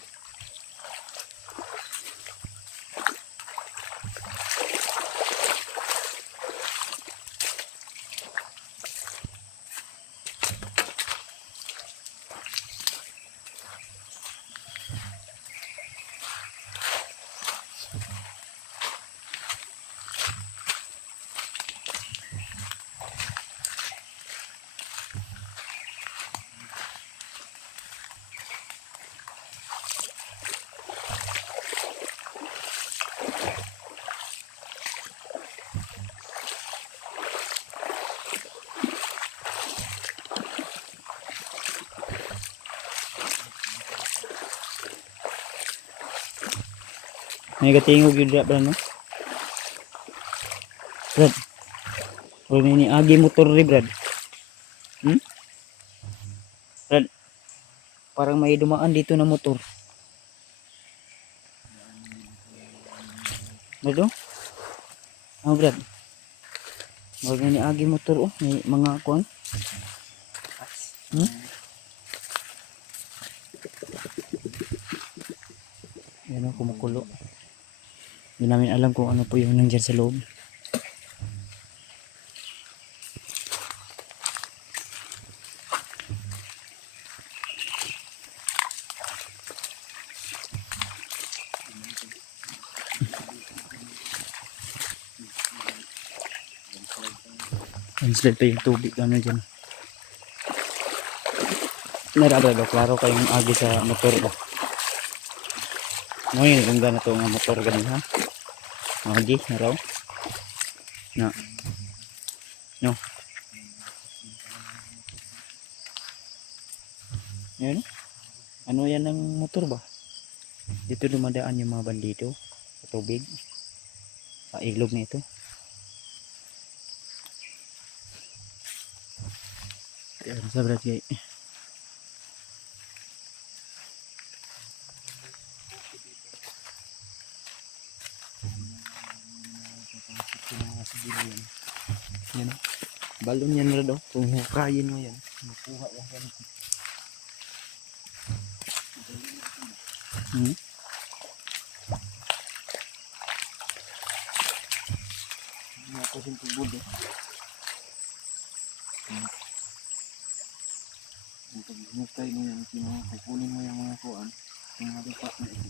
May katingog yun dyan, no? Brad. O ni agi motor ri Brad. Hmm? Brad, parang may dumaan dito na motor. Brad, oh? Ah, Brad. Huwag na ni agi motor, oh. May mga kuan. Hmm? Yan, oh, kumukulo. Hindi namin alam kung ano po yung nandiyan sa loob. Landslide pa yung tubig, ano dyan. Narabado, klaro kayong agi sa motor ko. Ngayon, kung gana to nga motor ganun ha. Agi, naraw. Na. No. Yan. Ano yan ng motor ba? Dito dumadaan yung mga bandito sa tubig. Sa ilog na ito. Yan, sa Brad guys. Yan. Balon yan na daw. Kung hukayin mo yan. Makuha yan. Hmm? Hindi ako sintubod eh. Pag hinukay mo yung kukunin mo yung mga kuan. Yung mga lupa na ito.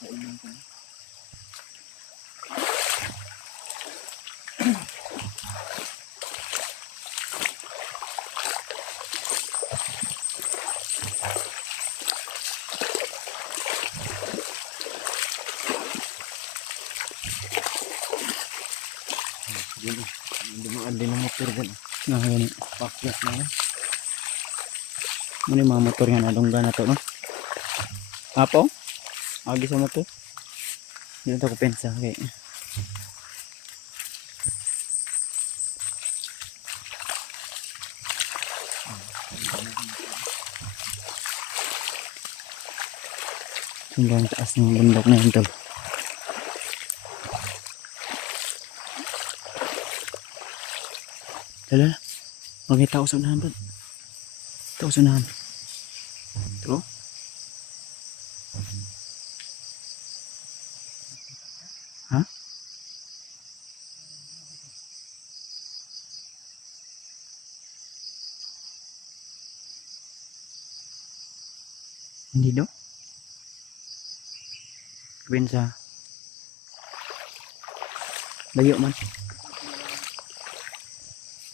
Kainan ko na. Yan. Dumaan din ang motor dyan. Yan. Pakyat na yan. Ano yung mga motor nga nadungga na to, no? Apo? Agi sa motor? Dito ko pensa. Okay. Sobrang taas ng bundok na yun, tol. Lala, may tao sa unahan, bro. Tao sa unahan. Ito. Ha? Hindi daw. Bensa. Layo man.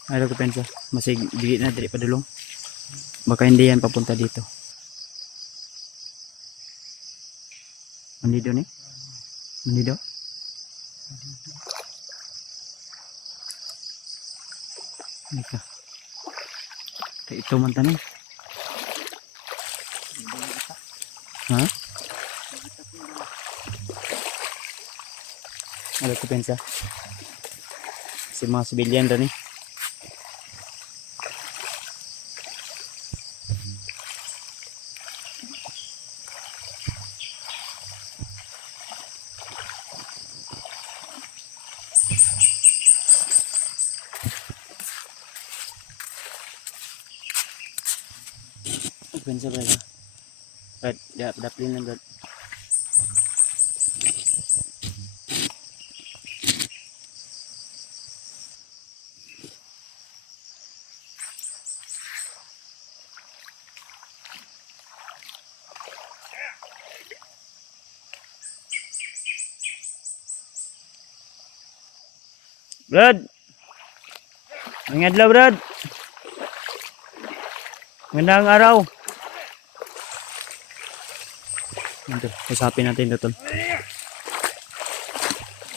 Ayaw ko pensa. Masig, dili na, dili padulong. Baka hindi yan papunta dito. Mandido ni? Mandido? Ika. Ito man tanong. Ha? Ayaw ko pensa. Si mga sibilyan rin eh. Pensa ba ya? Brad, daplin na Brad. Brad! Mangadlaw Brad! Magandang araw! Ito, usapin natin ito tol.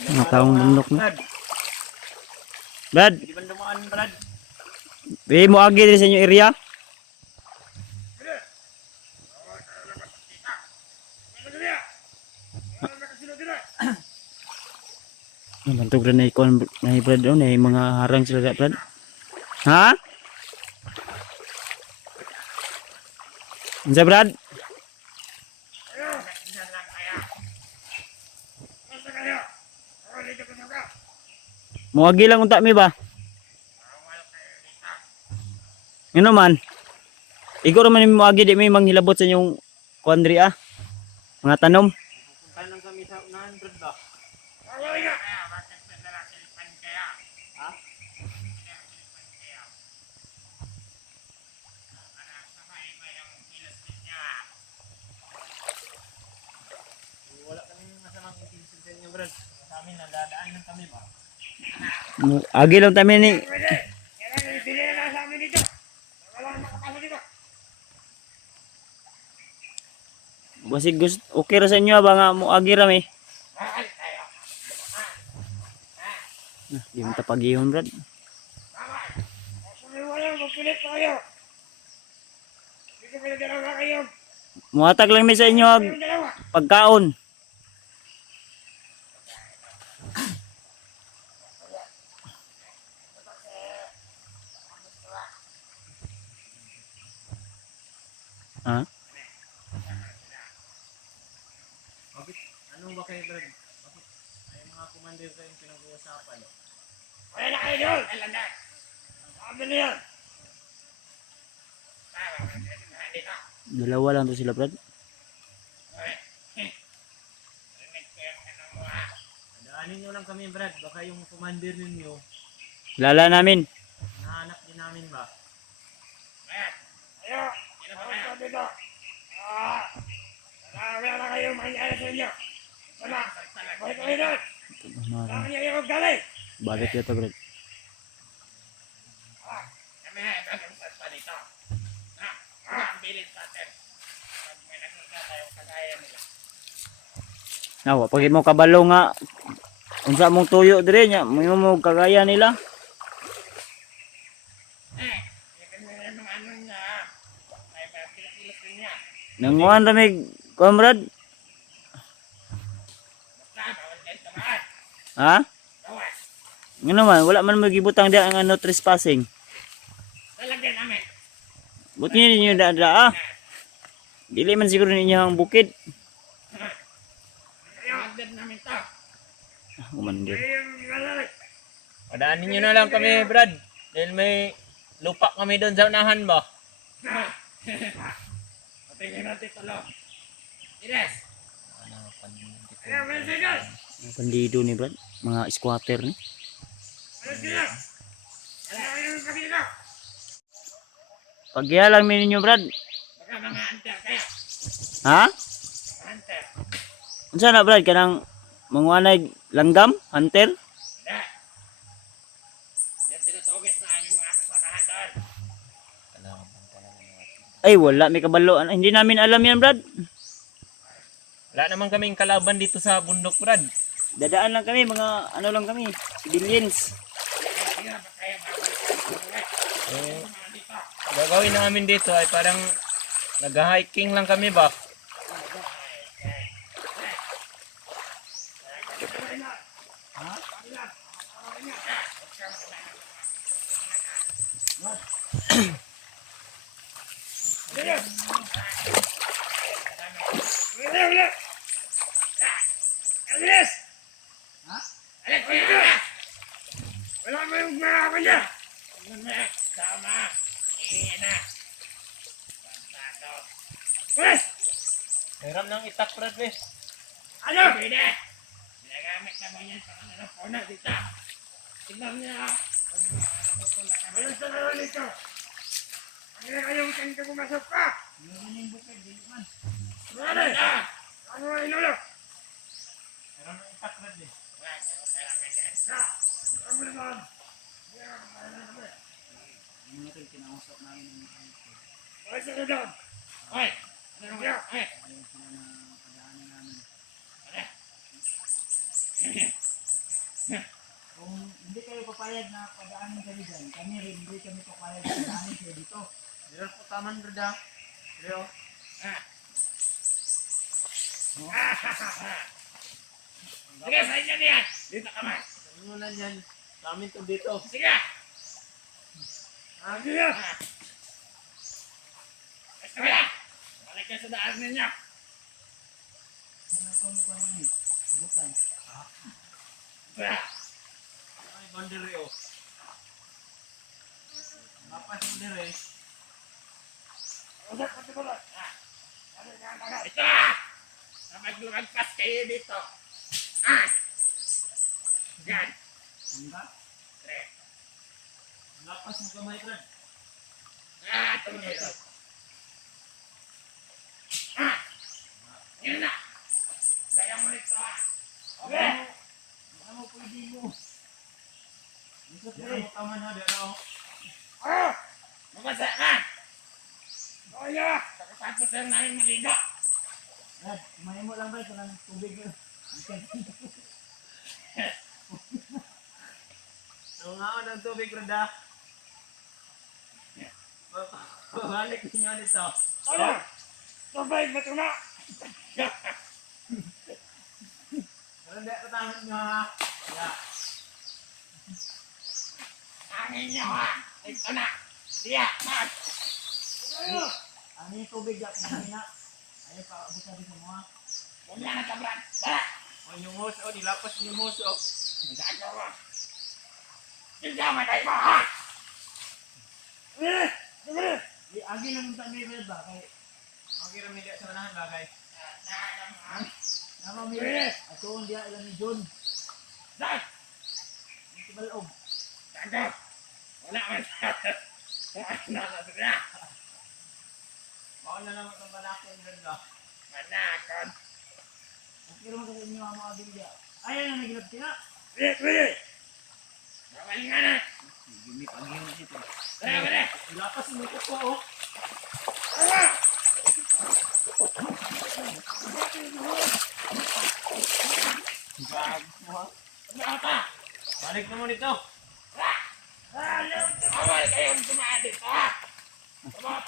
Mga taong bundok na. Brad! Hindi ba dumaan, Brad? Mo agi din sa inyo area? Bantog rin na ikon na brad oh, na mga harang sila da, brad. Ha? Unsa brad? Muagi lang unta mi ba? Ngano man? Igo ra man mi muagi di mi manghilabot sa inyong kuandri ah. Mga tanom. Punta lang kami sa unahan, brad ba? Wala kami masamang intention sa inyo, brad. Sa amin, nadadaan lang kami ba? Agi lang tayo ni. Basig gusto okay ra sa inyo ba nga muagi ra mi? Di mo ta pagihon brad. Muhatag lang mi sa inyo ag pagkaon. Ha? Bakit? Anong ba kayo, brad? Bakit? May mga commander kayong pinag-uusapan. Wala na kayo doon! Sabi na yan! Dalawa lang to sila brad. Daanin nyo lang kami, brad. Baka yung commander ninyo, Kilala namin. nahanap din namin ba? Ayo! Kinapagod ka dito! Wala na kayo mangyari sa inyo! Wala! Balik kayo doon! Wala kayo yung galing! Bakit ito brad? Kami na ito sa dito! Ang bilis natin! Pag may nakita tayo kagaya nila. Nawa pag mo kabalo nga unsa mong tuyo dire nya mo kagaya nila. Nanguan ra mig comrade. Ha? Ngano man wala man magibutang dia ang ano trespassing. Lalagyan namin! Buti ninyo da ah. Dili man siguro ninyo ang bukid. Lalagyan namin ito! Umandir. Padaanin nyo na lang kami, brad. Dahil may lupa kami doon sa unahan ba? Patingin natin ito lang! Ines! Ayan, may sigas! Ang bandido ni brad, mga squatter ni. Alas sila! Ayan yung pakita! Pagya lang mi ninyo brad. Baka mga hunter kaya! Ha? Hunter! Unsa na brad kanang manguanay langgam, hunter? Hindi! Yan tinatugis na aming mga kasamahan doon! Ay wala may kabalo. Hindi namin alam yan brad. Wala naman kaming kalaban dito sa bundok, brad. Dadaan lang kami, mga ano lang kami, civilians. Eh, gagawin namin dito ay parang nag-hiking lang kami ba? Alis! Ha? Alis ko yun! Wala mo yung mga niya! Tama! Iingin na! Pantado! Alis! Hiram ng itak, brad, eh. Ano? Pwede! Ginagamit naman yan sa kanila po na dito! Tignan niya ha! Alis na naman dito! Ano na kayong kang pumasok pa? Ano yung bukid? Dili man! Ano? Ano ang inulo? Hiram ng itak, brad, eh. Ano naman? Ay, sa doon! Ay! Ano kaya? Ay! Kung hindi kayo papayag na padaanin kami dyan, kami rin hindi kami papayag na padaanin kayo dito. Hiram po taman, brad, ah. Pero, Sige, sa inyo niyan! Dito ka man! Ano na yan? Sa amin to dito. Sige! Sige! Basta ka na! Balik ka sa daan ninyo! Butan. Kaya, Ay, bandere oh. Lapas bandere. usap ko siguro. Ito na! Na maglumagpas kayo dito. Yan. Handa? Lapas mo kamay, Brad. Tuloy ito. Yan na! Kaya mo nito Okay! Ano mo pwede mo? Isip ko mo tama na, dito ako. Mabasa ka! Kaya! Tapos lang namin maligo. Brad, kumain mo lang ba ito ng tubig yun? Ang ako ng tubig, Brad ah. Balik niyo nito. Ano? Sabay ba ito na? Pero hindi ko tama nyo ha. Yeah. Angin niyo ha! Ito na! Siya! Mas! Ano? Ano yung tubig ya? Kumain na. Ayaw pa abot sabi sa mga. Huwag na nagkabrat! Tara! O yung hose, o nilapas yung hose o. Magkakaw mo! Hindi ako matay mo ha! Agi lang sa may red ba? Kay agi lang may sa manahan ba kay? Nama may ato ang dia ilan ni John. Dad! Ito balog. Dad! Wala man! Nanasok na! Baka na naman itong balako yung red ba? Manakon! Okay naman kasi inyo ang mga agi dia. Ayaw na nagilap sila. Pwede! Bawal nga na! Gimik agi na dito. Tara ka na! Ilapas mo ito po oh. Tara! Gag mo ha. Ano ka? Balik naman ito. Bawal kayong tumaan dito ha!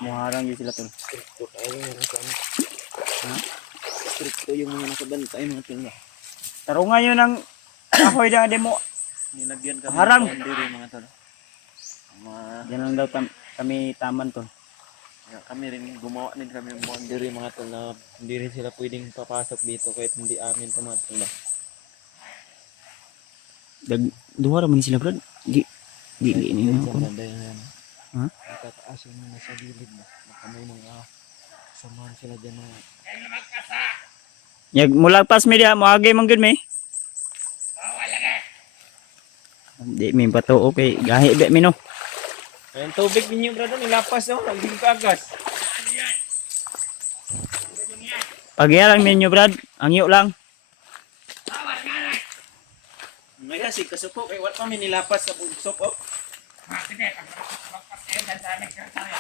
Muharang yun sila tol. Stricto tayo mga nasa ha? Stricto yung mga nakabantay mga tila. Taro ngayon ang kahoy na demo. Nilagyan kami Harang. ng boundary mga tol. Mga Yan lang daw kami taman tol. kami rin gumawa din kami ng boundary mga tol na hindi rin sila pwedeng papasok dito kahit hindi amin tumatol ba. Duha raman sila brad. Di ni Sa ako. banda yan. Ha? Nakataas yung mga sa gilid ba. Baka may mga samahan sila dyan na Kayo magkasa! Yag mula pas media mo agay man gyud mi. Bawal lagi! Di mi bato okay gahi be mi no. ayun tubig ninyo brother nilapas no. Naging kagas. Ano yan? Ano yung yan? Pagyalang ninyo brad, angyo lang. Bawal nga na! Ngayon si kasuko kay wala kami nilapas sa bugsok oh. Sige, magpas kayo dyan sa aming sekretarya.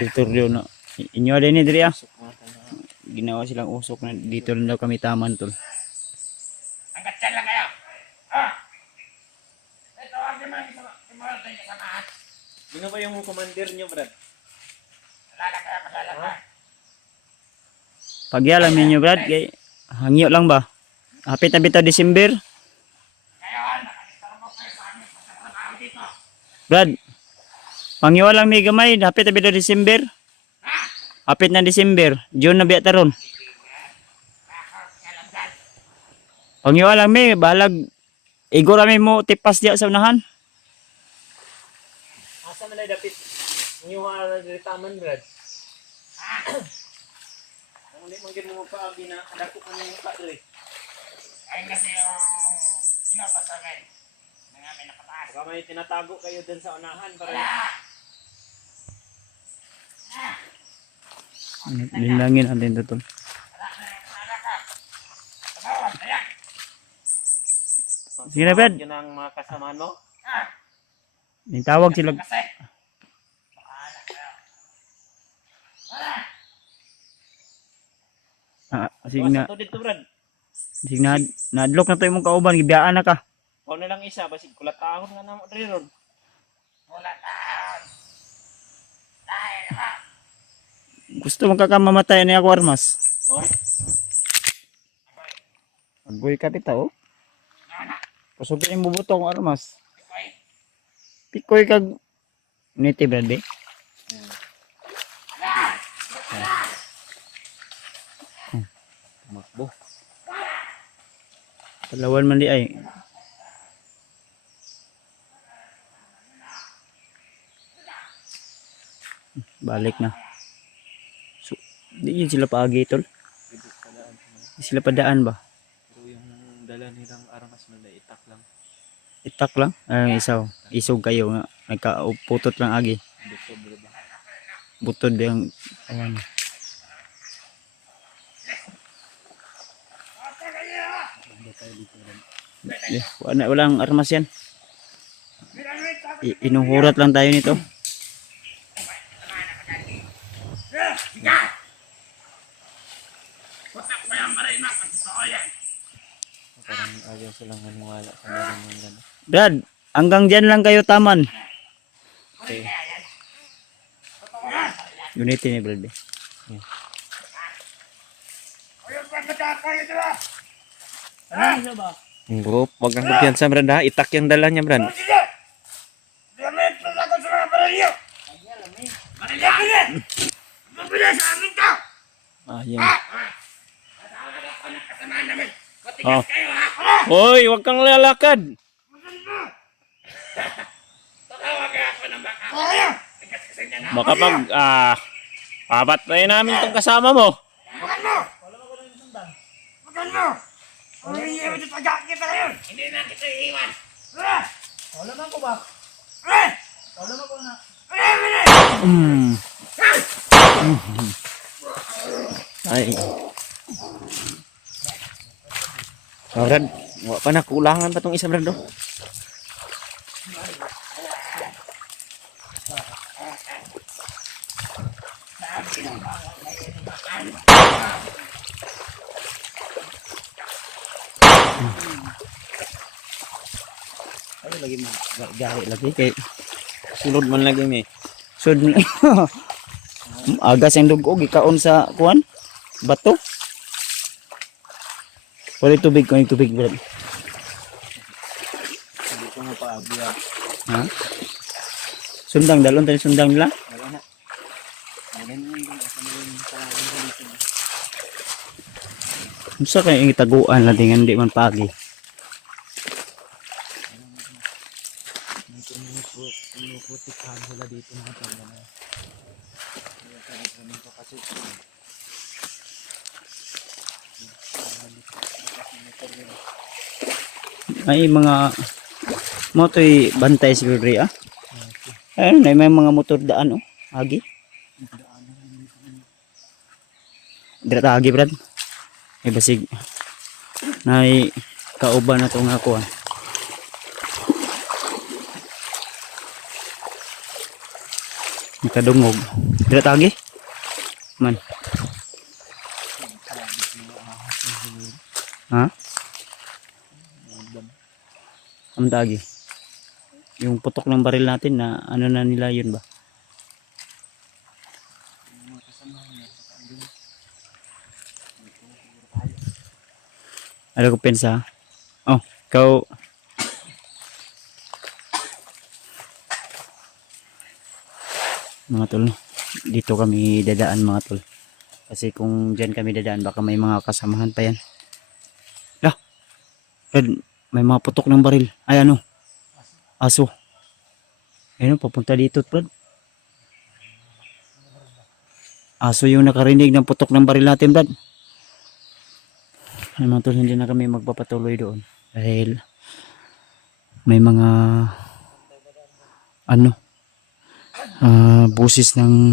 Tutoryo na. Inyo din ni diri ah. Busok mga tol na. Ginawa silang usok na dito lang daw kami taman tol. Hanggat dyan lang kayo. Ito ang imulat niyo sa mahat. Sino ba yung commander nyo brad? Wala na kayo masalaga. Pagyalang ninyo brad kay hangyo lang ba. Hapit na bitaw December. Ngayon, nakalitarbo kayo sa aming pagkatrabaho dito. Brad. Pangyo lang mi gamay, hapit na bitaw December. Hapit na December, June na biya taron. Kailan dyan? Pangyo lang mi balag igor kami mo tipas diya sa unahan. Asa man ay dapit inyo nga taman brad? Ang hindi mo gid mo paagi na dako pa niyo pa diri. Ayun kasi yung inapasagan ng aming nakataas. Baka may tinatago kayo dun sa unahan para Wala! Linlangin natin to tol. Wala na yung kasala ka. Tabawal, ayan. Sige na, Brad. Yun ang mga kasamahan mo. Nitawag sila. Kasi, bahala kayo. Wala! Sige na. Ito dito brad. Sige na. Nadlok na to imong kauban, gibiyaan na ka. Kau na lang isa basig kulatahon nga namo diri ron. Wala taon. Dahil ha. Gusto mong kakamamatay ni ako armas. Oh. Agoy ka bitaw. Nana. Pasugin yung bubuto kung armas. Pikoy kag niti Brad be. Tumakbo. Palawan man di ay. Balik na. So, di yun sila paagi tol. Pwede padaan sa mga. Di sila padaan ba? Pero yung dala nilang armas na itak lang. Itak lang. Ay, isaw. Isog kayo nga. Nagkaputot lang agi. Buto ba? Butod yung awan. Walang armas yan. Inuhurat lang tayo nito. Parang ayaw silang maniwala sa meron mga gano'n. Brad, hanggang dyan lang kayo taman. Okay. Unity ni Brad. Bro, wag kang kumpiyansa Brad ha. Itak yung dala niya Brad. Ayan. Oh. Hoy, wag kang lalakad. Baka pag papatayin namin tong kasama mo. Hindi na kita iiwan. Mm. Ay. Oh, Brad, wala pa na kulangan pa tong isa Brad do. Ay lagi mo gahi lagi kay Sulod man lagi mi. sud agas ang dugo gikaon sa kuan bato. Wala tubig ko yung tubig Brad. Hindi ko mapaabya. Ha? Sundang dalon tayo sundang nila. Wala na. Unsa kay ang itaguan lang dengan di man pagi. Pinuputikhan sila dito mga tanda na. Ay mga motoy bantay siguro ri ah. Ayun, may mga motor daan oh. Agi. Dira agi Brad. Ay basig. Nay kauban na to nga ako ah. Nakadungog. Dira agi. Man. Ha? Ang tagi. Yung putok ng baril natin na ano na nila yun ba? Ano ko pensa? Oh, ikaw mga tol, dito kami dadaan mga tol. Kasi kung dyan kami dadaan baka may mga kasamahan pa yan. Lah, may mga putok ng baril. Ay ano? Aso. Ayun, papunta dito, Brad. Aso yung nakarinig ng putok ng baril natin, Brad. Ay mga tol, hindi na kami magpapatuloy doon. Dahil may mga ano busis ng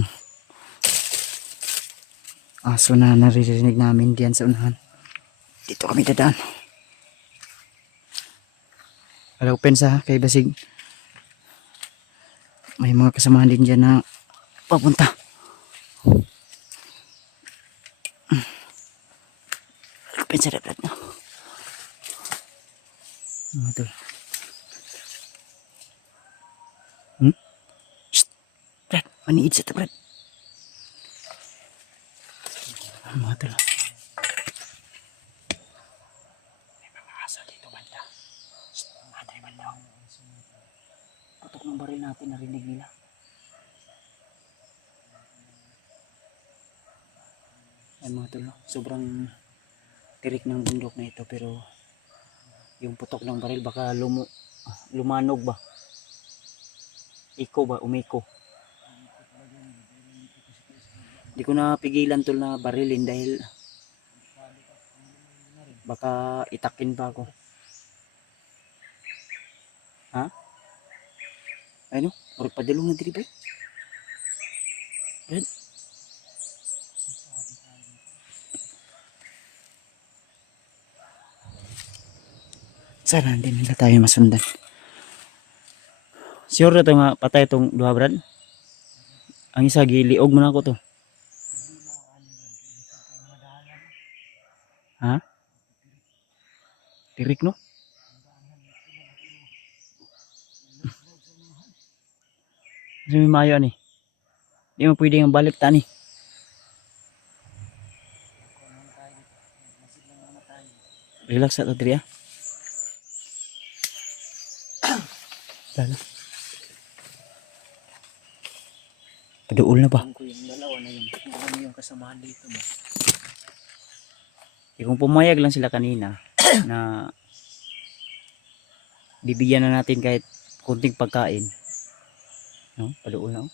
aso na naririnig namin diyan sa unahan. Dito kami dadaan. Alaw pensa kay basig may mga kasamahan din dyan na papunta. Alaw pensa dapat no. Mga tol. Shhh. Brad, maniid sa ta Brad. Mga tol. May mga aso dito banda. Shhh. natin narinig nila. Ay mga tol, no? Sobrang tirik ng bundok na ito, pero yung putok ng baril baka lumanog ba? Iko ba? Umiko. Di ko na pigilan tol na barilin dahil baka itakin pa ako. Ha? Ano? Orag padulong na diri ba? Brad? Sana hindi nila tayo masundan. Sure na to nga patay itong duha brad? Ang isa giliog mo na ako to. Ha? Tirik no? Kasi may mayo ni. Di mo pwede nga balik tani. Relax at diri ah. Lalo. Paduol na ba? Ko yung dalawa na yun. Ano yung kasamahan dito ba? Kung pumayag lang sila kanina na bibigyan na natin kahit kunting pagkain. No? Paduol na oh.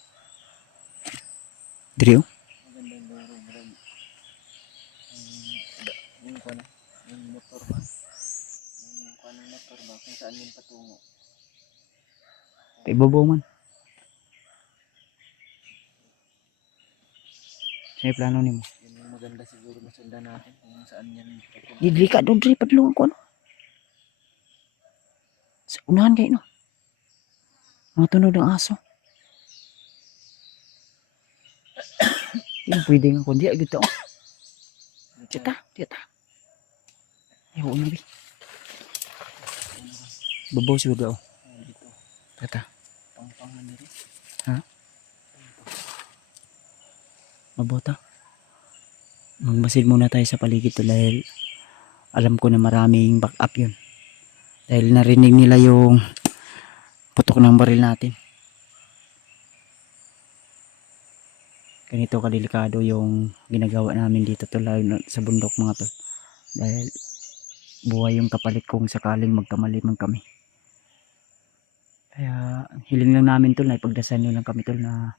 Diri oh. Magandang laro, marami. Yung kwan, yung motor ba? Yung kwan ng motor ba? Kung saan yung patungo? Ibabaw man. Sa'yo plano nimo. Yun yung maganda siguro masundan natin kung saan yan patungo. Didri ka doon, diri padulungan ko ano. Sa unahan kayo no. Mga tunog ng aso. Hindi mo pwede nga kundi agad to. Tiyata, tiyata. Ayaw na bi. Babaw siguro oh. Dito, Tata. pang-pangan na rin. Ha? Mabota. Magmasid muna tayo sa paligid to dahil alam ko na maraming backup yun. Dahil narinig nila yung putok ng baril natin. Ganito kadelikado yung ginagawa namin dito to lalo na sa bundok mga tol. Dahil buhay yung kapalit kung sakaling magkamali man kami. Kaya hiling lang namin tol na ipagdasal nyo lang kami tol na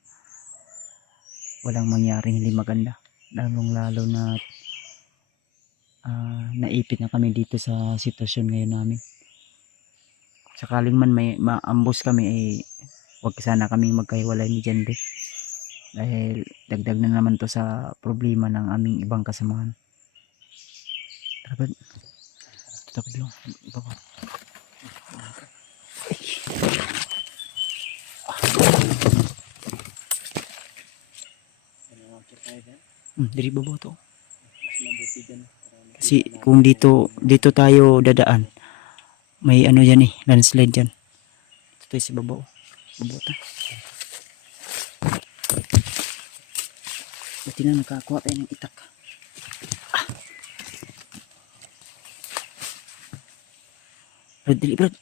walang mangyaring hindi maganda. Lalong lalo na naipit na kami dito sa sitwasyon ngayon namin. Sakaling man may maambos kami ay wag sana kaming magkahiwalay ni Jende. Dahil dagdag na naman to sa problema ng aming ibang kasamahan. Tara ba? Tapos lang. Iba ba? Ano mga tayo dyan? Diri ba to? Mas mabuti dyan. Kasi kung dito tayo dadaan, may ano dyan eh, landslide dyan. Ito tayo si babaw. Babaw ta. Buti na nakakuha tayo ng itak. Brad, dili Brad.